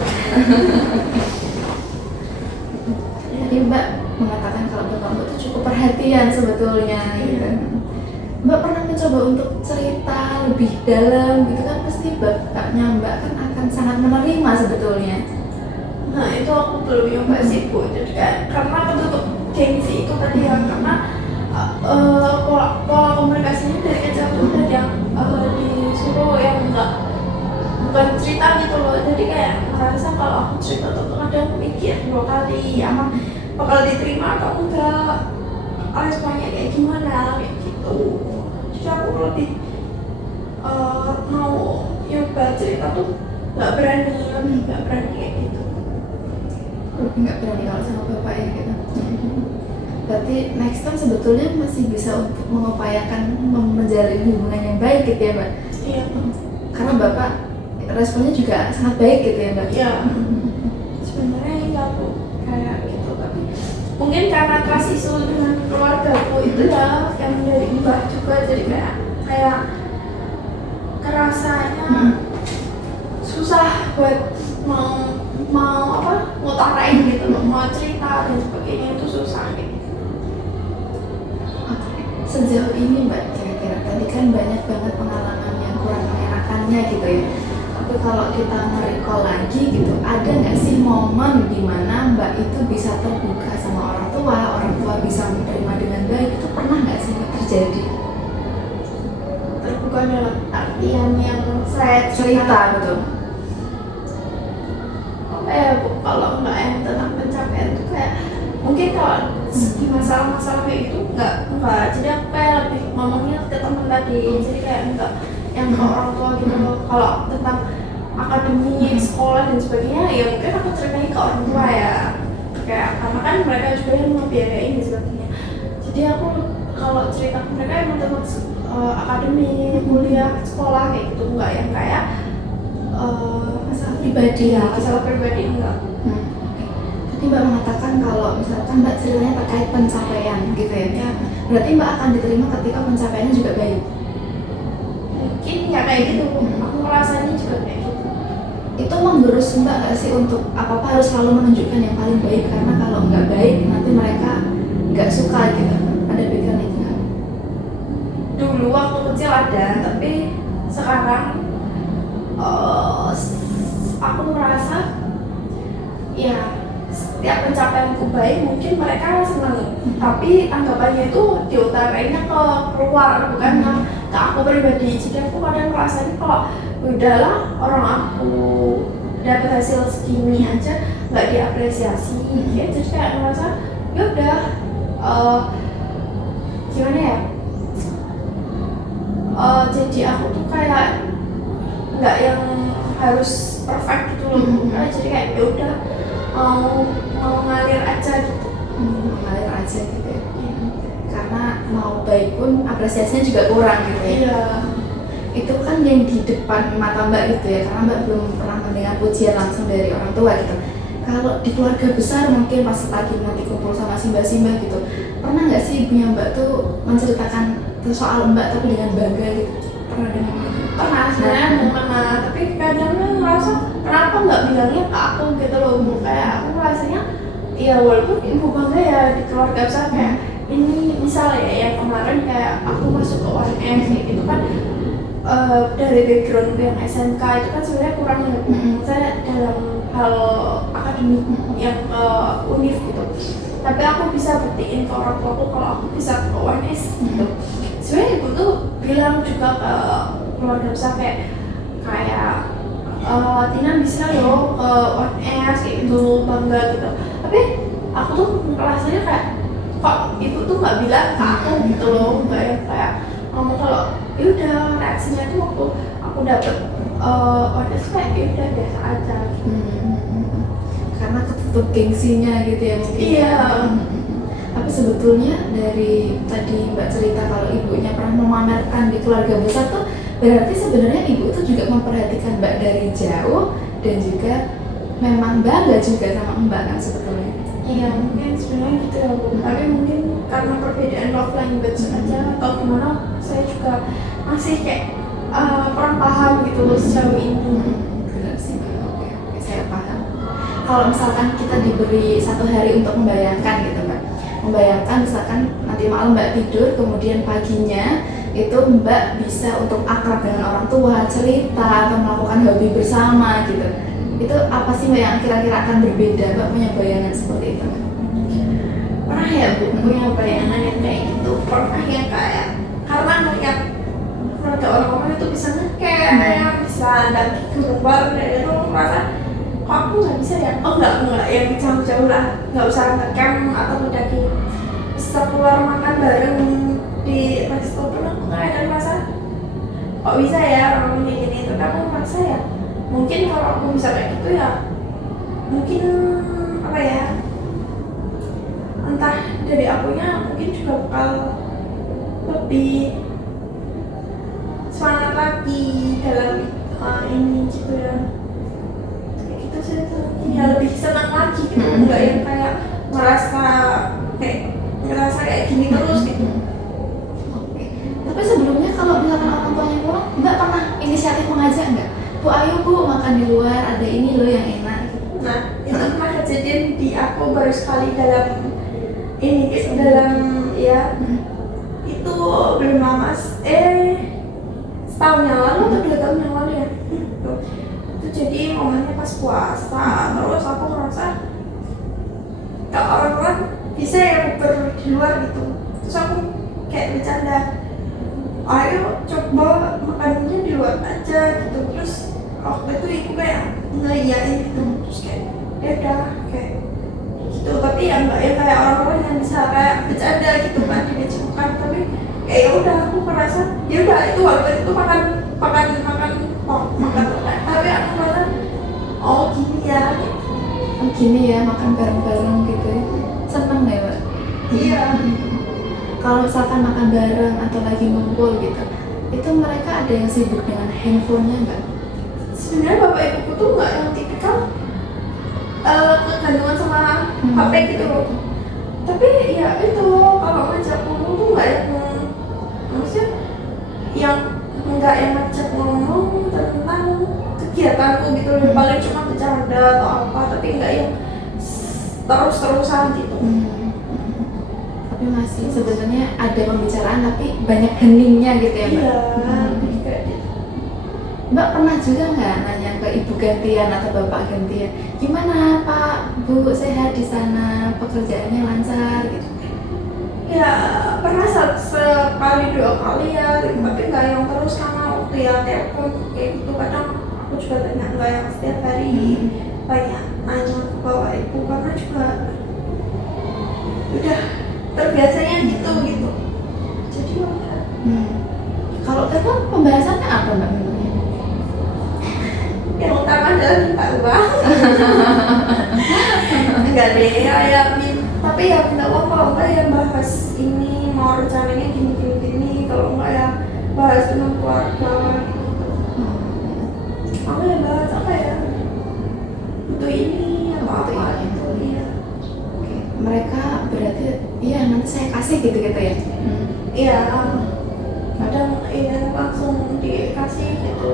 Jadi Mbak mengatakan kalau bapak Mbak itu cukup perhatian sebetulnya gitu. Mbak pernah mencoba untuk cerita lebih dalam gitu kan, pasti bapaknya Mbak kan akan sangat menerima sebetulnya. Nah itu aku belum nyoba sih Bu. Jadi kayak karena ketutup gengsi itu tadi ya, karena pola komunikasinya dari kecil tuh udah yang disuruh yang bukan cerita gitu loh. Jadi kayak merasa kalau aku cerita tuh kadang mikir 2 kali apa bakal diterima atau enggak, responnya kayak gimana kayak gitu. Jadi aku lebih mau nyoba cerita tuh nggak berani kayak gitu. Nggak berani kalau sama bapak ya gitu. Berarti next time sebetulnya masih bisa untuk mengupayakan menjalin hubungan yang baik gitu ya Mbak? Iya. Karena bapak responnya juga sangat baik gitu ya Mbak? Iya. Sebenarnya ya Bu kayak gitu, tapi mungkin karena trust issue dengan keluargaku itu ya yang dari mbak juga, jadi kayak kerasanya susah buat mau ngutarain gitu loh, mau cerita dan sebagainya itu susah gitu. Oke. Sejauh ini Mbak kira-kira tadi kan banyak banget pengalaman yang kurang mengenakannya gitu ya. Tapi kalau kita nge-recall lagi gitu, ada nggak sih momen dimana Mbak itu bisa terbuka sama orang tua bisa menerima dengan baik, itu pernah nggak sih Mbak terjadi? Terbuka dalam artian yang saya Cerita betul. apa ya Bu, kalau nggak yang tentang pencapaian tuh kayak mungkin kalau di masalah-masalah kayak gitu enggak, jadi aku kayak lebih ngomongnya ke teman tadi, jadi kayak enggak yang ke orang tua gitu loh. Kalau tentang akademi, sekolah dan sebagainya ya mungkin aku ceritain ke orang tua ya, kayak karena kan mereka juga yang ngebiayain dan sebagainya. Jadi aku kalau cerita ke mereka emang tentang akademi, kuliah, sekolah kayak gitu, enggak yang kayak Masalah pribadi ya gitu. masalah pribadi enggak. Oke. Tadi Mbak mengatakan kalau misalkan Mbak ceritanya terkait pencapaian gitu ya. Berarti Mbak akan diterima ketika pencapaiannya juga baik. Mungkin ya kayak gitu, aku rasanya juga kayak gitu. Itu menggerus Mbak nggak sih untuk apa-apa harus selalu menunjukkan yang paling baik, karena kalau nggak baik nanti mereka nggak suka gitu. Ada pikiran itu nggak? Dulu waktu kecil ada, tapi sekarang aku merasa ya setiap pencapaianku baik mungkin mereka senang, tapi anggapannya itu diutarainnya ke keluar bukan ke aku pribadi. Jadi aku kadang rasanya kalau udahlah orang aku dapat hasil segini aja nggak diapresiasi ya, jadi kayak ngerasa ya udah gimana ya, Jadi aku tuh kayak nggak yang harus perfect gitu loh. Jadi kayak ya udah mau ngalir aja gitu. Mengalir aja gitu ya. Karena mau baik pun apresiasinya juga kurang gitu ya. Iya. Itu kan yang di depan mata Mbak gitu ya, karena Mbak belum pernah mendengar pujian langsung dari orang tua gitu. Kalau di keluarga besar mungkin pas lagi nanti kumpul sama simbah-simbah gitu, pernah nggak sih ibunya Mbak tuh menceritakan soal Mbak tapi dengan bangga gitu? Pernah dengar gitu? Pernah sebenarnya pernah, tapi kadang kan merasa kenapa nggak bilangnya ke aku gitu loh Bu. Kayak aku merasanya ya walaupun ibu bangga ya di keluarga besar kayak ini misal ya yang kemarin kayak aku masuk ke UNS kayak gitu kan, dari background yang SMK itu kan sebenarnya kurang ya Bu. Saya dalam hal akademik yang univ gitu, tapi aku bisa buktiin ke orang tuaku kalau aku bisa ke UNS gitu. Sebenarnya ibu tuh bilang juga ke keluarga besar kayak Tina bisa loh ke UNS kayak gitu, bangga gitu. Tapi aku tuh rasanya kayak kok ibu tuh nggak bilang ke aku gitu loh, nggak yang kayak ngomong kalau yaudah reaksinya tuh waktu aku dapet UNS kayak yaudah biasa aja gitu. Karena ketutup gengsinya gitu ya mungkin. Iya. Tapi sebetulnya dari tadi Mbak cerita kalau ibunya pernah memamerkan di keluarga besar tuh berarti sebenarnya ibu tuh juga memperhatikan Mbak dari jauh dan juga memang bangga juga sama Mbak kan sebetulnya. Iya mungkin sebenarnya gitu ya Bu. Tapi mungkin karena perbedaan love language aja atau gimana, saya juga masih kayak kurang paham gitu loh sejauh ini. Benar sih Mbak. Oke, saya paham. Kalau misalkan kita diberi satu hari untuk membayangkan gitu Mbak, membayangkan misalkan nanti malam Mbak tidur kemudian paginya itu Mbak bisa untuk akrab dengan orang tua, cerita atau melakukan hobi bersama gitu, itu apa sih Mbak yang kira-kira akan berbeda? Mbak punya bayangan seperti itu Mbak? Pernah ya Bu punya bayangan yang kayak gitu, pernah yang kayak karena melihat keluarga orang-orang itu bisa ngecamp, bisa daki gunung bareng dan itu merasa kok aku nggak bisa ya. Enggak yang jauh-jauh lah, nggak usah ngecamp atau mendaki, bisa keluar makan bareng di resto pun aku nggak ada merasa kok bisa ya orang kayak gini. Tapi aku merasa ya mungkin kalau aku bisa kayak gitu ya mungkin apa ya, entah dari akunya mungkin juga bakal lebih semangat lagi dalam ini gitu ya. Kayak gitu sih tuh. Ya lebih senang lagi gitu, enggak yang kayak ngerasa kayak gini terus gitu. Oke. Tapi sebelumnya kalau misalkan orang tuanya pulang, Mbak pernah inisiatif mengajak nggak? Bu ayo Bu makan di luar, ada ini loh yang enak. Nah itu pernah kejadian di aku baru sekali dalam ini dalam ya itu belum lama, setahun yang lalu atau 2 tahun yang lalu ya. Itu jadi momennya pas puasa, terus aku merasa kalau orang-orang bisa yang di luar gitu. Terus aku kayak bercanda, ayo coba makannya di luar aja gitu. Terus waktu itu ibu kayak ngeyain gitu, terus kayak ya udah kayak gitu. Tapi ya enggak ya kayak orang-orang yang bisa kayak bercanda gitu kan di meja makan. Tapi kayak ya udah aku merasa ya udah itu walaupun itu makan tapi aku merasa oh gini ya gitu. Oh gini ya makan bareng-bareng gitu ya. Seneng ya Mbak? Iya. Kalau misalkan makan bareng atau lagi ngumpul gitu, itu mereka ada yang sibuk dengan handphonenya nggak? Sebenarnya bapak ibuku tuh nggak yang tipikal kegantungan sama HP gitu loh. Tapi ya itu kalau ngajak ngomong tuh nggak yang maksudnya yang nggak yang ngajak ngomong tentang kegiatanku gitu loh. Paling cuma bercanda atau apa, tapi nggak yang terus-terusan gitu. Tapi masih sebenarnya ada pembicaraan tapi banyak heningnya gitu ya Mbak? Iya, kayak gitu. Mbak pernah juga nggak nanya ke ibu gantian atau bapak gantian, gimana Pak, Bu sehat di sana, pekerjaannya lancar gitu? Ya pernah sekali 2 kali ya, tapi nggak yang terus karena waktu ya telepon kayak gitu. Kadang aku juga tanya, nggak yang setiap hari banyak nanya ke bapak ibu karena juga udah terbiasanya gitu. Jadi udah. Kalau Kalau telepon pembahasannya apa Mbak memangnya? Yang utama adalah minta uang. Enggak deh ya tapi ya minta uang, kalau enggak ya bahas ini mau rencananya gini, kalau enggak ya bahas tentang keluarga. Aku ya bahas apa ya, butuh ini atau Butuh apa ini. gitu ya. Oke. Mereka berarti iya nanti saya kasih gitu-gitu ya. Iya, kadang iya langsung dikasih gitu.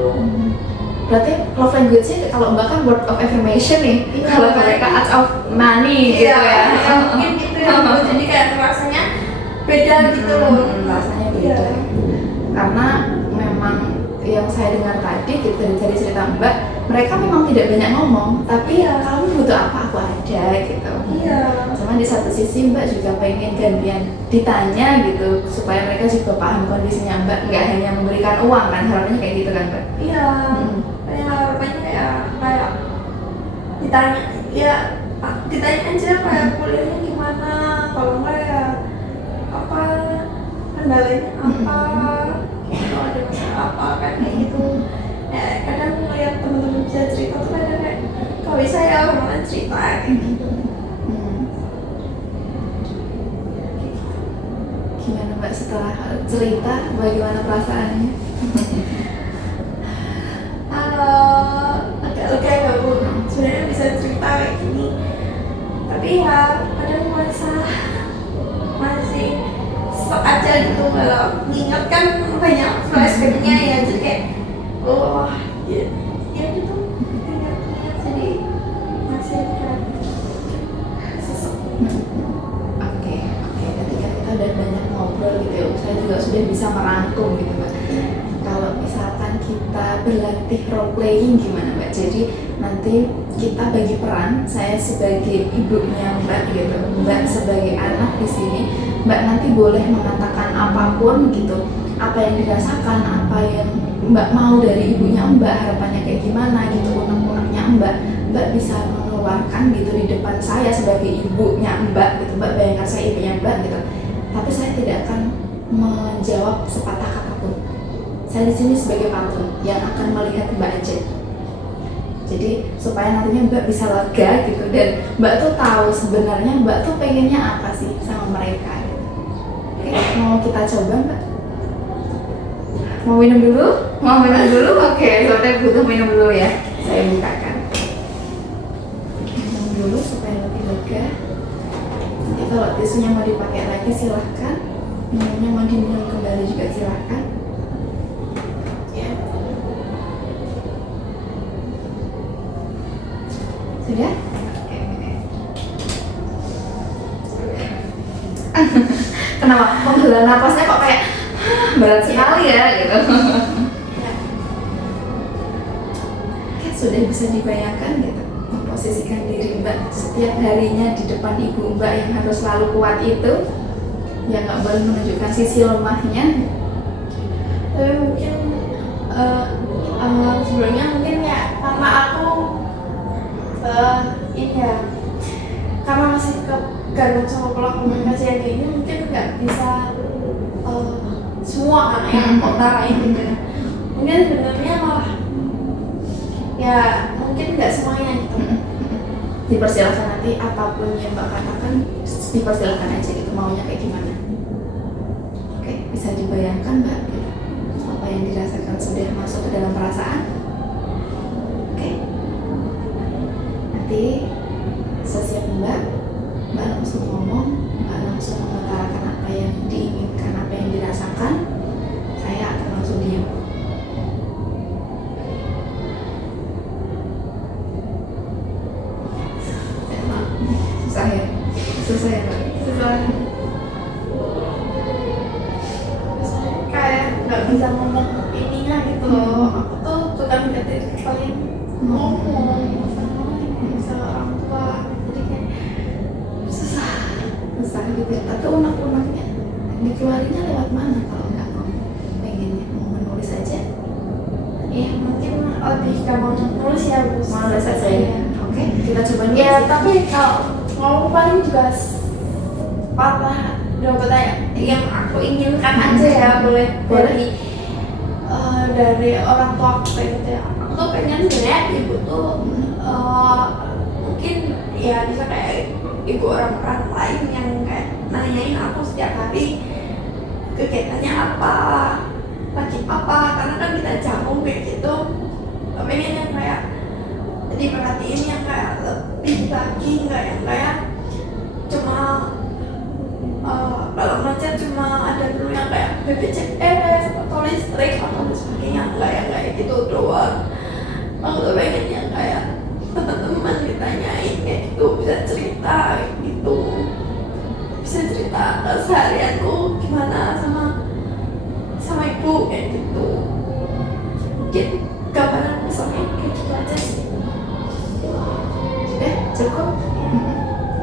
Berarti love language-nya kalau Mbak kan word of affirmation nih. Iya. Kalau mereka act of money gitu ya. Iya, mungkin gitu ya. Jadi kayak rasanya beda gitu loh. Rasanya beda. Iya. Karena memang yang saya dengar tadi gitu dari cerita Mbak, mereka memang tidak banyak ngomong, tapi Iya. kamu butuh apa aku ada gitu. Iya. Cuma di satu sisi Mbak juga pengen gantian ditanya gitu supaya mereka juga paham kondisinya Mbak, nggak hanya memberikan uang kan, harapannya kayak gitu kan Mbak. Iya. Kayak harapannya ya kayak ditanya ya ditanya aja kayak kuliahnya gimana, kalau enggak ya apa kendalanya apa, kalau ada masalah apa kan kayak gitu. Ya, kadang ngeliat teman-teman bisa cerita tuh kadang kayak kalau bisa ya malah cerita kayak gitu. Gimana Mbak setelah cerita, bagaimana perasaannya? Agak lega ya Bu, sebenarnya bisa cerita kayak gini, tapi ya kadang masih stuck aja gitu kalau mengingatkan banyak flashbacknya ya, jadi kayak oh ya gitu ingat jadi masih ada sesek. Oke, ketika kita udah banyak ngobrol gitu ya, saya juga sudah bisa merangkum gitu Mbak. Kalau misalkan kita berlatih role playing gimana Mbak? Jadi nanti kita bagi peran, saya sebagai ibunya Mbak gitu, Mbak sebagai anak di sini, Mbak nanti boleh mengatakan apapun gitu, apa yang dirasakan, apa yang Mbak mau dari ibunya Mbak, harapannya kayak gimana gitu, unek-uneknya Mbak bisa mengeluarkan gitu di depan saya sebagai ibunya Mbak gitu. Mbak bayangkan saya ibunya Mbak gitu, tapi saya tidak akan menjawab sepatah kata pun. Saya di sini sebagai patung yang akan melihat Mbak aja. Jadi supaya nantinya Mbak bisa lega gitu, dan Mbak tuh tahu sebenarnya Mbak tuh pengennya apa sih sama mereka gitu. Oke, mau kita coba Mbak? Mau minum dulu? Mau minum dulu? Oke, soalnya butuh minum dulu ya. Saya bukakan. Minum dulu supaya lebih lega. Nanti kalau tisunya mau dipakai lagi silahkan. Minumnya mau diminum kembali juga silahkan. Ya. Sudah? Kenapa? Penggalan napasnya kok kayak berat sekali ya gitu. Oke, sudah bisa dibayangkan gitu, memposisikan diri Mbak setiap harinya di depan ibu Mbak yang harus selalu kuat itu, yang nggak boleh menunjukkan sisi lemahnya. Tapi mungkin sebelumnya mungkin ya karena aku ini ya karena masih kegaruk sama pola komunikasi yang kayak gini, mungkin nggak bisa semua anak yang utarain gitu ya. Mungkin sebenarnya malah ya mungkin nggak semuanya gitu. Dipersilakan nanti apapun yang Mbak katakan, dipersilakan aja gitu, maunya kayak gimana. Oke, bisa dibayangkan Mbak gitu, apa yang dirasakan sudah masuk ke dalam perasaan. Oke, nanti sesiap Mbak langsung ngomong, Mbak langsung mengutarakan apa yang diinginkan, apa yang dirasakan, saya akan langsung diam. Susah ya? Susah ya Mbak? Susah. Kayak nggak bisa ngomong ininya gitu loh. Aku tuh tukang paling ngomong sama orang tua, jadi kayak susah. Susah gitu ya, tapi unek-uneknya dikeluarinnya lewat mana kalau nggak mau pengennya mau menulis aja? Ya mungkin lebih gampang nulis ya Bu. Males aja ya. Oke, kita coba nulis. Ya tapi kalau ngomong paling juga patah dapat yang aku inginkan aja ya, boleh Boleh. dari dari orang tua aku kayak gitu ya. Aku tuh pengen sebenarnya ibu tuh mungkin ya bisa kayak ibu orang-orang lain yang kayak nanyain aku setiap hari kegiatannya apa, lagi apa, karena kan kita jauh kayak gitu. Pengen yang kayak diperhatiin yang kayak lebih lagi, nggak yang kayak cuma kalau macet cuma ada dulu yang kayak BPJS atau listrik atau sebagainya, nggak yang kayak gitu doang. Aku tuh pengen yang kayak teman-teman ditanyain kayak gitu, bisa cerita gitu, bisa cerita keseharianku gimana sama ibu kayak gitu. Mungkin gambaran misalnya kayak gitu aja sih. Sudah cukup?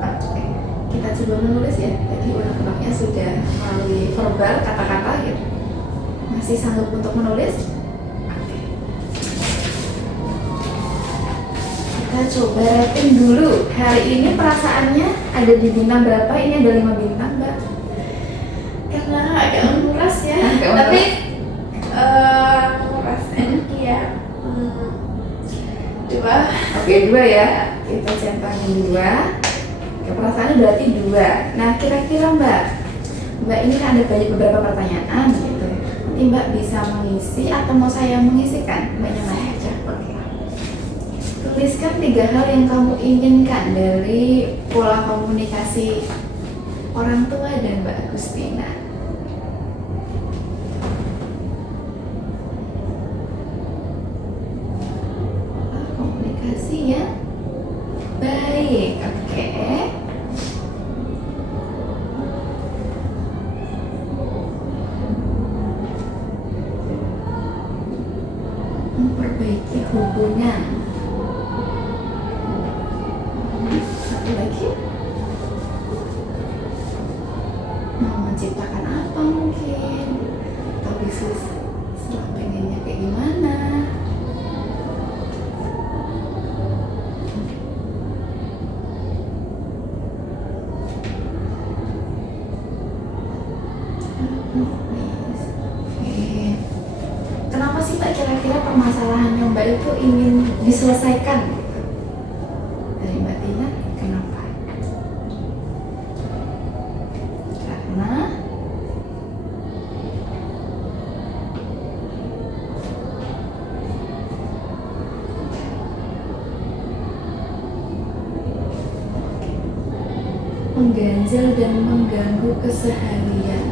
Oke, kita coba menulis ya. Tadi unek-uneknya sudah melalui verbal, kata-kata gitu. Masih sanggup untuk menulis? Oke. Kita coba rating dulu. Hari ini perasaannya ada di bintang berapa? Ini ada 5 bintang, Mbak. Karena agak menguras ya, Agak menguras. tapi menguras energi ya. 2. Oke, 2 ya. Kita centangin 2. Perasaannya berarti 2. Nah, kira-kira Mbak ini kan ada beberapa pertanyaan gitu. Nanti Mbak bisa mengisi atau mau saya mengisikan? Mbaknya mana aja. Oke. Tuliskan 3 hal yang kamu inginkan dari pola komunikasi orang tua dan Mbak Agustina. Komunikasi yang baik. Oke. Memperbaiki hubungan. Satu lagi. Mau menciptakan apa mungkin? Atau bisnis setelah pengennya kayak gimana? Oke. Kenapa sih Mbak kira-kira permasalahannya Mbak itu ingin diselesaikan gitu? Dari Mbak Tina, kenapa? Karena mengganjal dan mengganggu keseharian.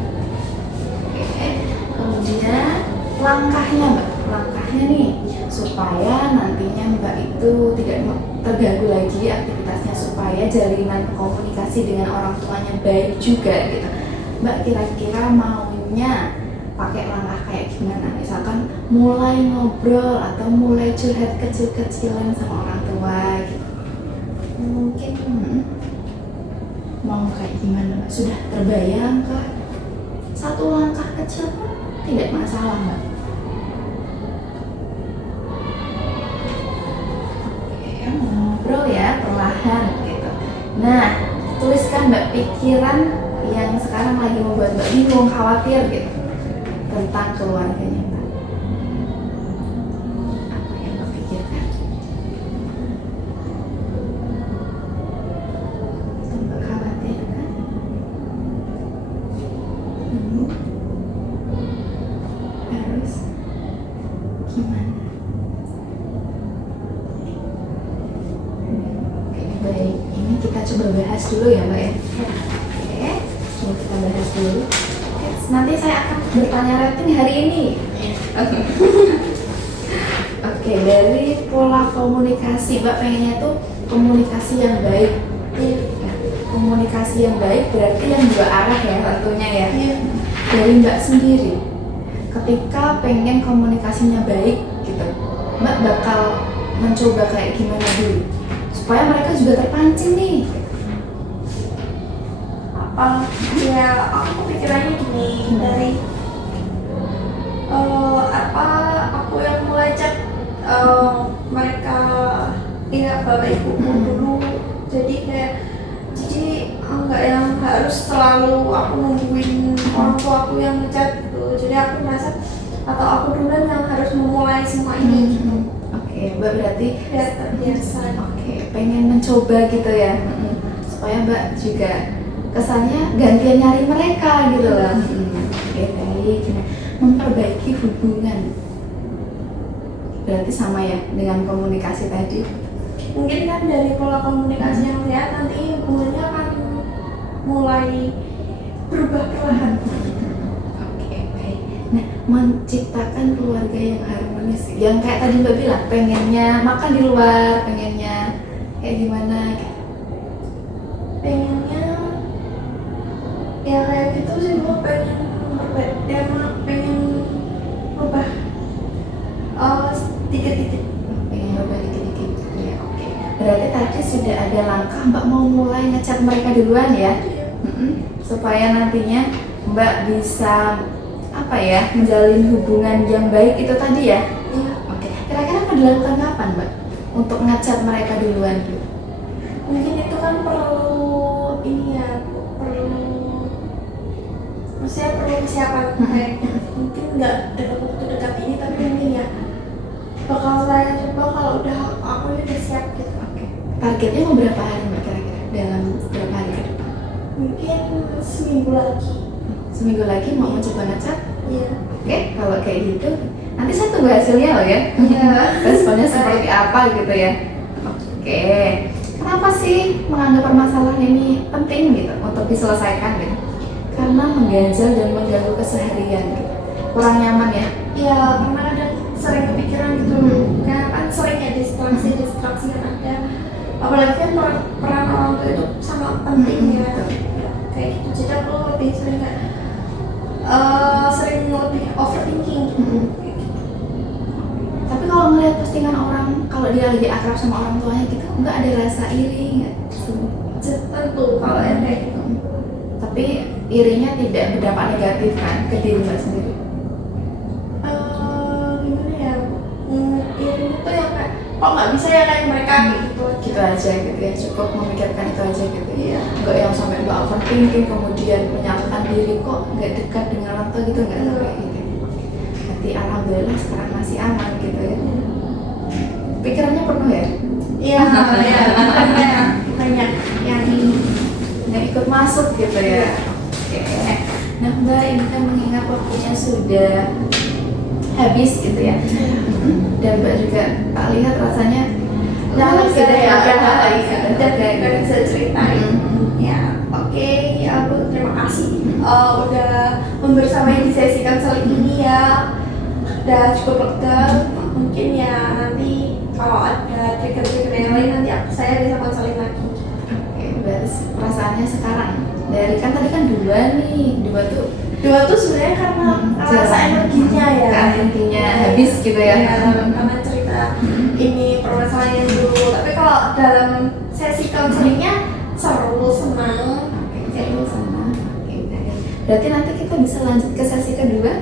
Oke. Kemudian langkahnya Mbak, langkahnya nih supaya nantinya Mbak itu tidak terganggu lagi aktivitasnya, supaya jalinan komunikasi dengan orang tuanya baik juga gitu. Mbak kira-kira maunya pakai langkah kayak gimana? Misalkan mulai ngobrol atau mulai curhat kecil-kecilan sama orang tua gitu. Mungkin mau kayak gimana Mbak? Sudah terbayang kah? Satu langkah kecil pun tidak masalah Mbak. Oke, ngobrol ya perlahan gitu. Nah, tuliskan Mbak pikiran yang sekarang lagi membuat Mbak bingung, khawatir gitu tentang keluarganya Mbak. Apa yang Mbak pikirkan? Mbak khawatir kan? Harus gimana? Oke, baik. Ini kita coba bahas dulu ya Mbak ya. Oke, coba kita bahas dulu. Oke, nanti saya akan bertanya rating hari ini. Oke, dari pola komunikasi Mbak pengennya tuh komunikasi yang baik. Nah, komunikasi yang baik berarti yang dua arah ya tentunya ya. Iya. Dari Mbak sendiri, ketika pengen komunikasinya baik gitu, Mbak bakal mencoba kayak gimana dulu supaya mereka juga terpancing nih. Apa ya, aku pikirannya gini, dari aku yang mulai chat mereka ingat bapak ibuku dulu, jadi enggak yang harus selalu aku nungguin orang tua aku yang ngechat gitu. Jadi aku merasa atau aku duluan yang harus memulai semua ini gitu. Oke, Mbak berarti Biar terbiasa. pengen mencoba gitu ya, supaya Mbak juga kesannya gantian nyari mereka gitu loh. Oke, baik. Nah, memperbaiki hubungan berarti sama ya dengan komunikasi tadi. Mungkin kan dari pola komunikasi yang sehat nanti hubungannya akan mulai berubah perlahan. Oke, baik. Nah, menciptakan keluarga yang harmonis, yang kayak tadi Mbak bilang, pengennya makan di luar, pengennya kayak gimana? Pengennya ya kayak gitu sih, gue pengen pengen ubah sedikit-sedikit. Pengen coba dikit-dikit. Ya, oke. Berarti tadi sudah ada langkah Mbak mau mulai ngechat mereka duluan ya, supaya nantinya Mbak bisa apa ya, menjalin hubungan yang baik itu tadi ya. Iya. Oke. Kira-kira akan dilakukan kapan Mbak untuk ngechat mereka duluan gitu? Mungkin itu kan perlu ini ya, maksudnya perlu kesiapan. Kayak mungkin nggak dalam waktu dekat ini, tapi mungkin ya bakal saya coba kalau udah aku ini udah siap gitu. Oke. Targetnya mau berapa hari Mbak kira-kira? Dalam berapa hari ke depan? Mungkin seminggu lagi. Seminggu lagi mau mencoba ngechat? Iya. Oke, kalau kayak gitu nanti saya tunggu hasilnya loh ya. Iya. Responnya seperti apa gitu ya. Oke. Kenapa sih menganggap permasalahan ini penting gitu untuk diselesaikan gitu? Karena mengganjal dan mengganggu keseharian gitu. Kurang nyaman ya. Iya, karena kadang sering kepikiran gitu. Kayak kan sering ya distraksi yang ada. Apalagi kan peran orang tua itu sangat penting ya. Kayak gitu. Jadi aku lebih sering kayak sering lebih overthinking. Tapi kalau ngeliat postingan orang, kalau dia lagi akrab sama orang tuanya gitu, nggak ada rasa iri nggak? Tentu kalau yang kayak gitu. Tapi irinya tidak berdampak negatif kan ke diri Mbak sendiri? Gimana ya? Ini tuh yang kayak kok nggak bisa ya kayak mereka gitu. Gitu aja gitu ya, cukup memikirkan itu aja gitu ya. Nggak yang sampai Mbak overthinking kemudian menyalahkan diri kok nggak dekat dengan orang tua gitu, nggak sampai gitu. Berarti alhamdulillah sekarang masih aman gitu ya. Pikirannya penuh ya? Iya, ya, makanya banyak yang Yang ikut masuk gitu ya. Oke. Nah Mbak, ini kan mengingat waktunya sudah habis gitu ya. Dan Mbak juga tak lihat rasanya dalam sudah ya, sudah dan gitu. bisa ceritain. Ya, oke, ya Bu, terima kasih udah membersamai di sesi konseling ini ya. Udah cukup lega. Mungkin ya nanti kalau ada trigger-trigger yang lain nanti saya bisa konseling lagi. Oke, berarti perasaannya sekarang dari kan tadi kan dua tuh Sebenarnya karena rasa jalan. energinya ya. Energinya habis gitu ya. Karena cerita ini permasalahannya dulu. Tapi kalau dalam sesi konselingnya seru, senang. Jadi sama. Oke, baik. Berarti nanti kita bisa lanjut ke sesi kedua?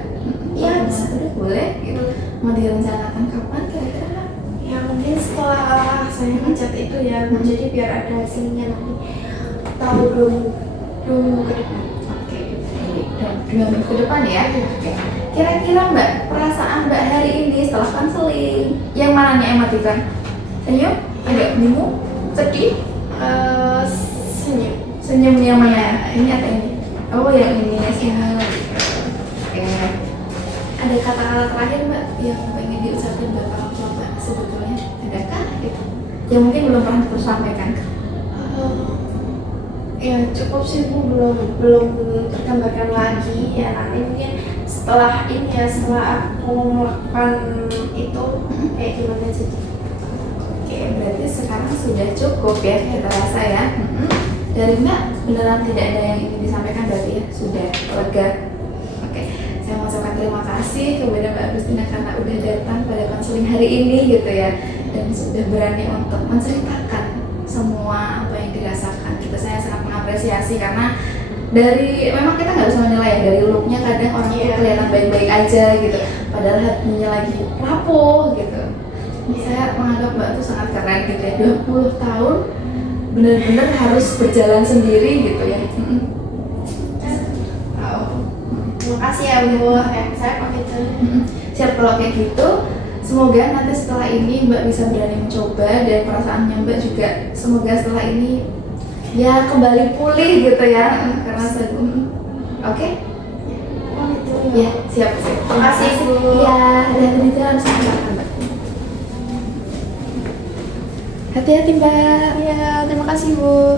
Iya, bisa. Udah boleh gitu. Mau direncanakan kapan kira-kira? Ya mungkin setelah saya ngechat itu ya, jadi biar ada hasilnya nanti tahu dulu ke depan. Oke, baik. Dan 2 minggu ke depan ya. Oke. Kira-kira Mbak, perasaan Mbak hari ini setelah konseling yang mananya emotikon? Senyum? Agak bingung? Sedih? Senyum. Senyum yang mana? Ini atau ini? Oh, yang ini ya, senyum. Oke. Ada kata-kata terakhir Mbak yang pengen diucapin Bapak orang tua Mbak sebetulnya? Adakah gitu? Yang mungkin belum pernah tersampaikan? Ya cukup sih Bu, belum tergambarkan lagi ya, nanti mungkin setelah ini ya, setelah aku melakukan itu kayak gimana jadi. Oke, berarti sekarang sudah cukup ya kita rasa ya. Dari Mbak beneran tidak ada yang ingin disampaikan berarti ya, sudah lega. Oke, saya mau ucapkan terima kasih kepada Mbak Agustina karena udah datang pada konseling hari ini gitu ya, dan sudah berani untuk menceritakan semua apa yang dirasakan. Kita saya sangat mengapresiasi karena dari memang kita nggak bisa menilai ya, dari looknya kadang orang tuh kelihatan baik-baik aja gitu, padahal hatinya lagi rapuh gitu. Saya menganggap Mbak tuh sangat keren gitu ya, 20 tahun benar-benar harus berjalan sendiri gitu ya. Terima makasih ya Bu. Saya pamit dulu. Siap, kalau kayak gitu semoga nanti setelah ini Mbak bisa berani mencoba dan perasaannya Mbak juga semoga setelah ini ya kembali pulih gitu ya karena oke. Pamit dulu. Ya, siap. Makasih, Bu. Ya, hati-hati di jalan sama Mbak. Hati-hati Mbak. Ya, terima kasih Bu.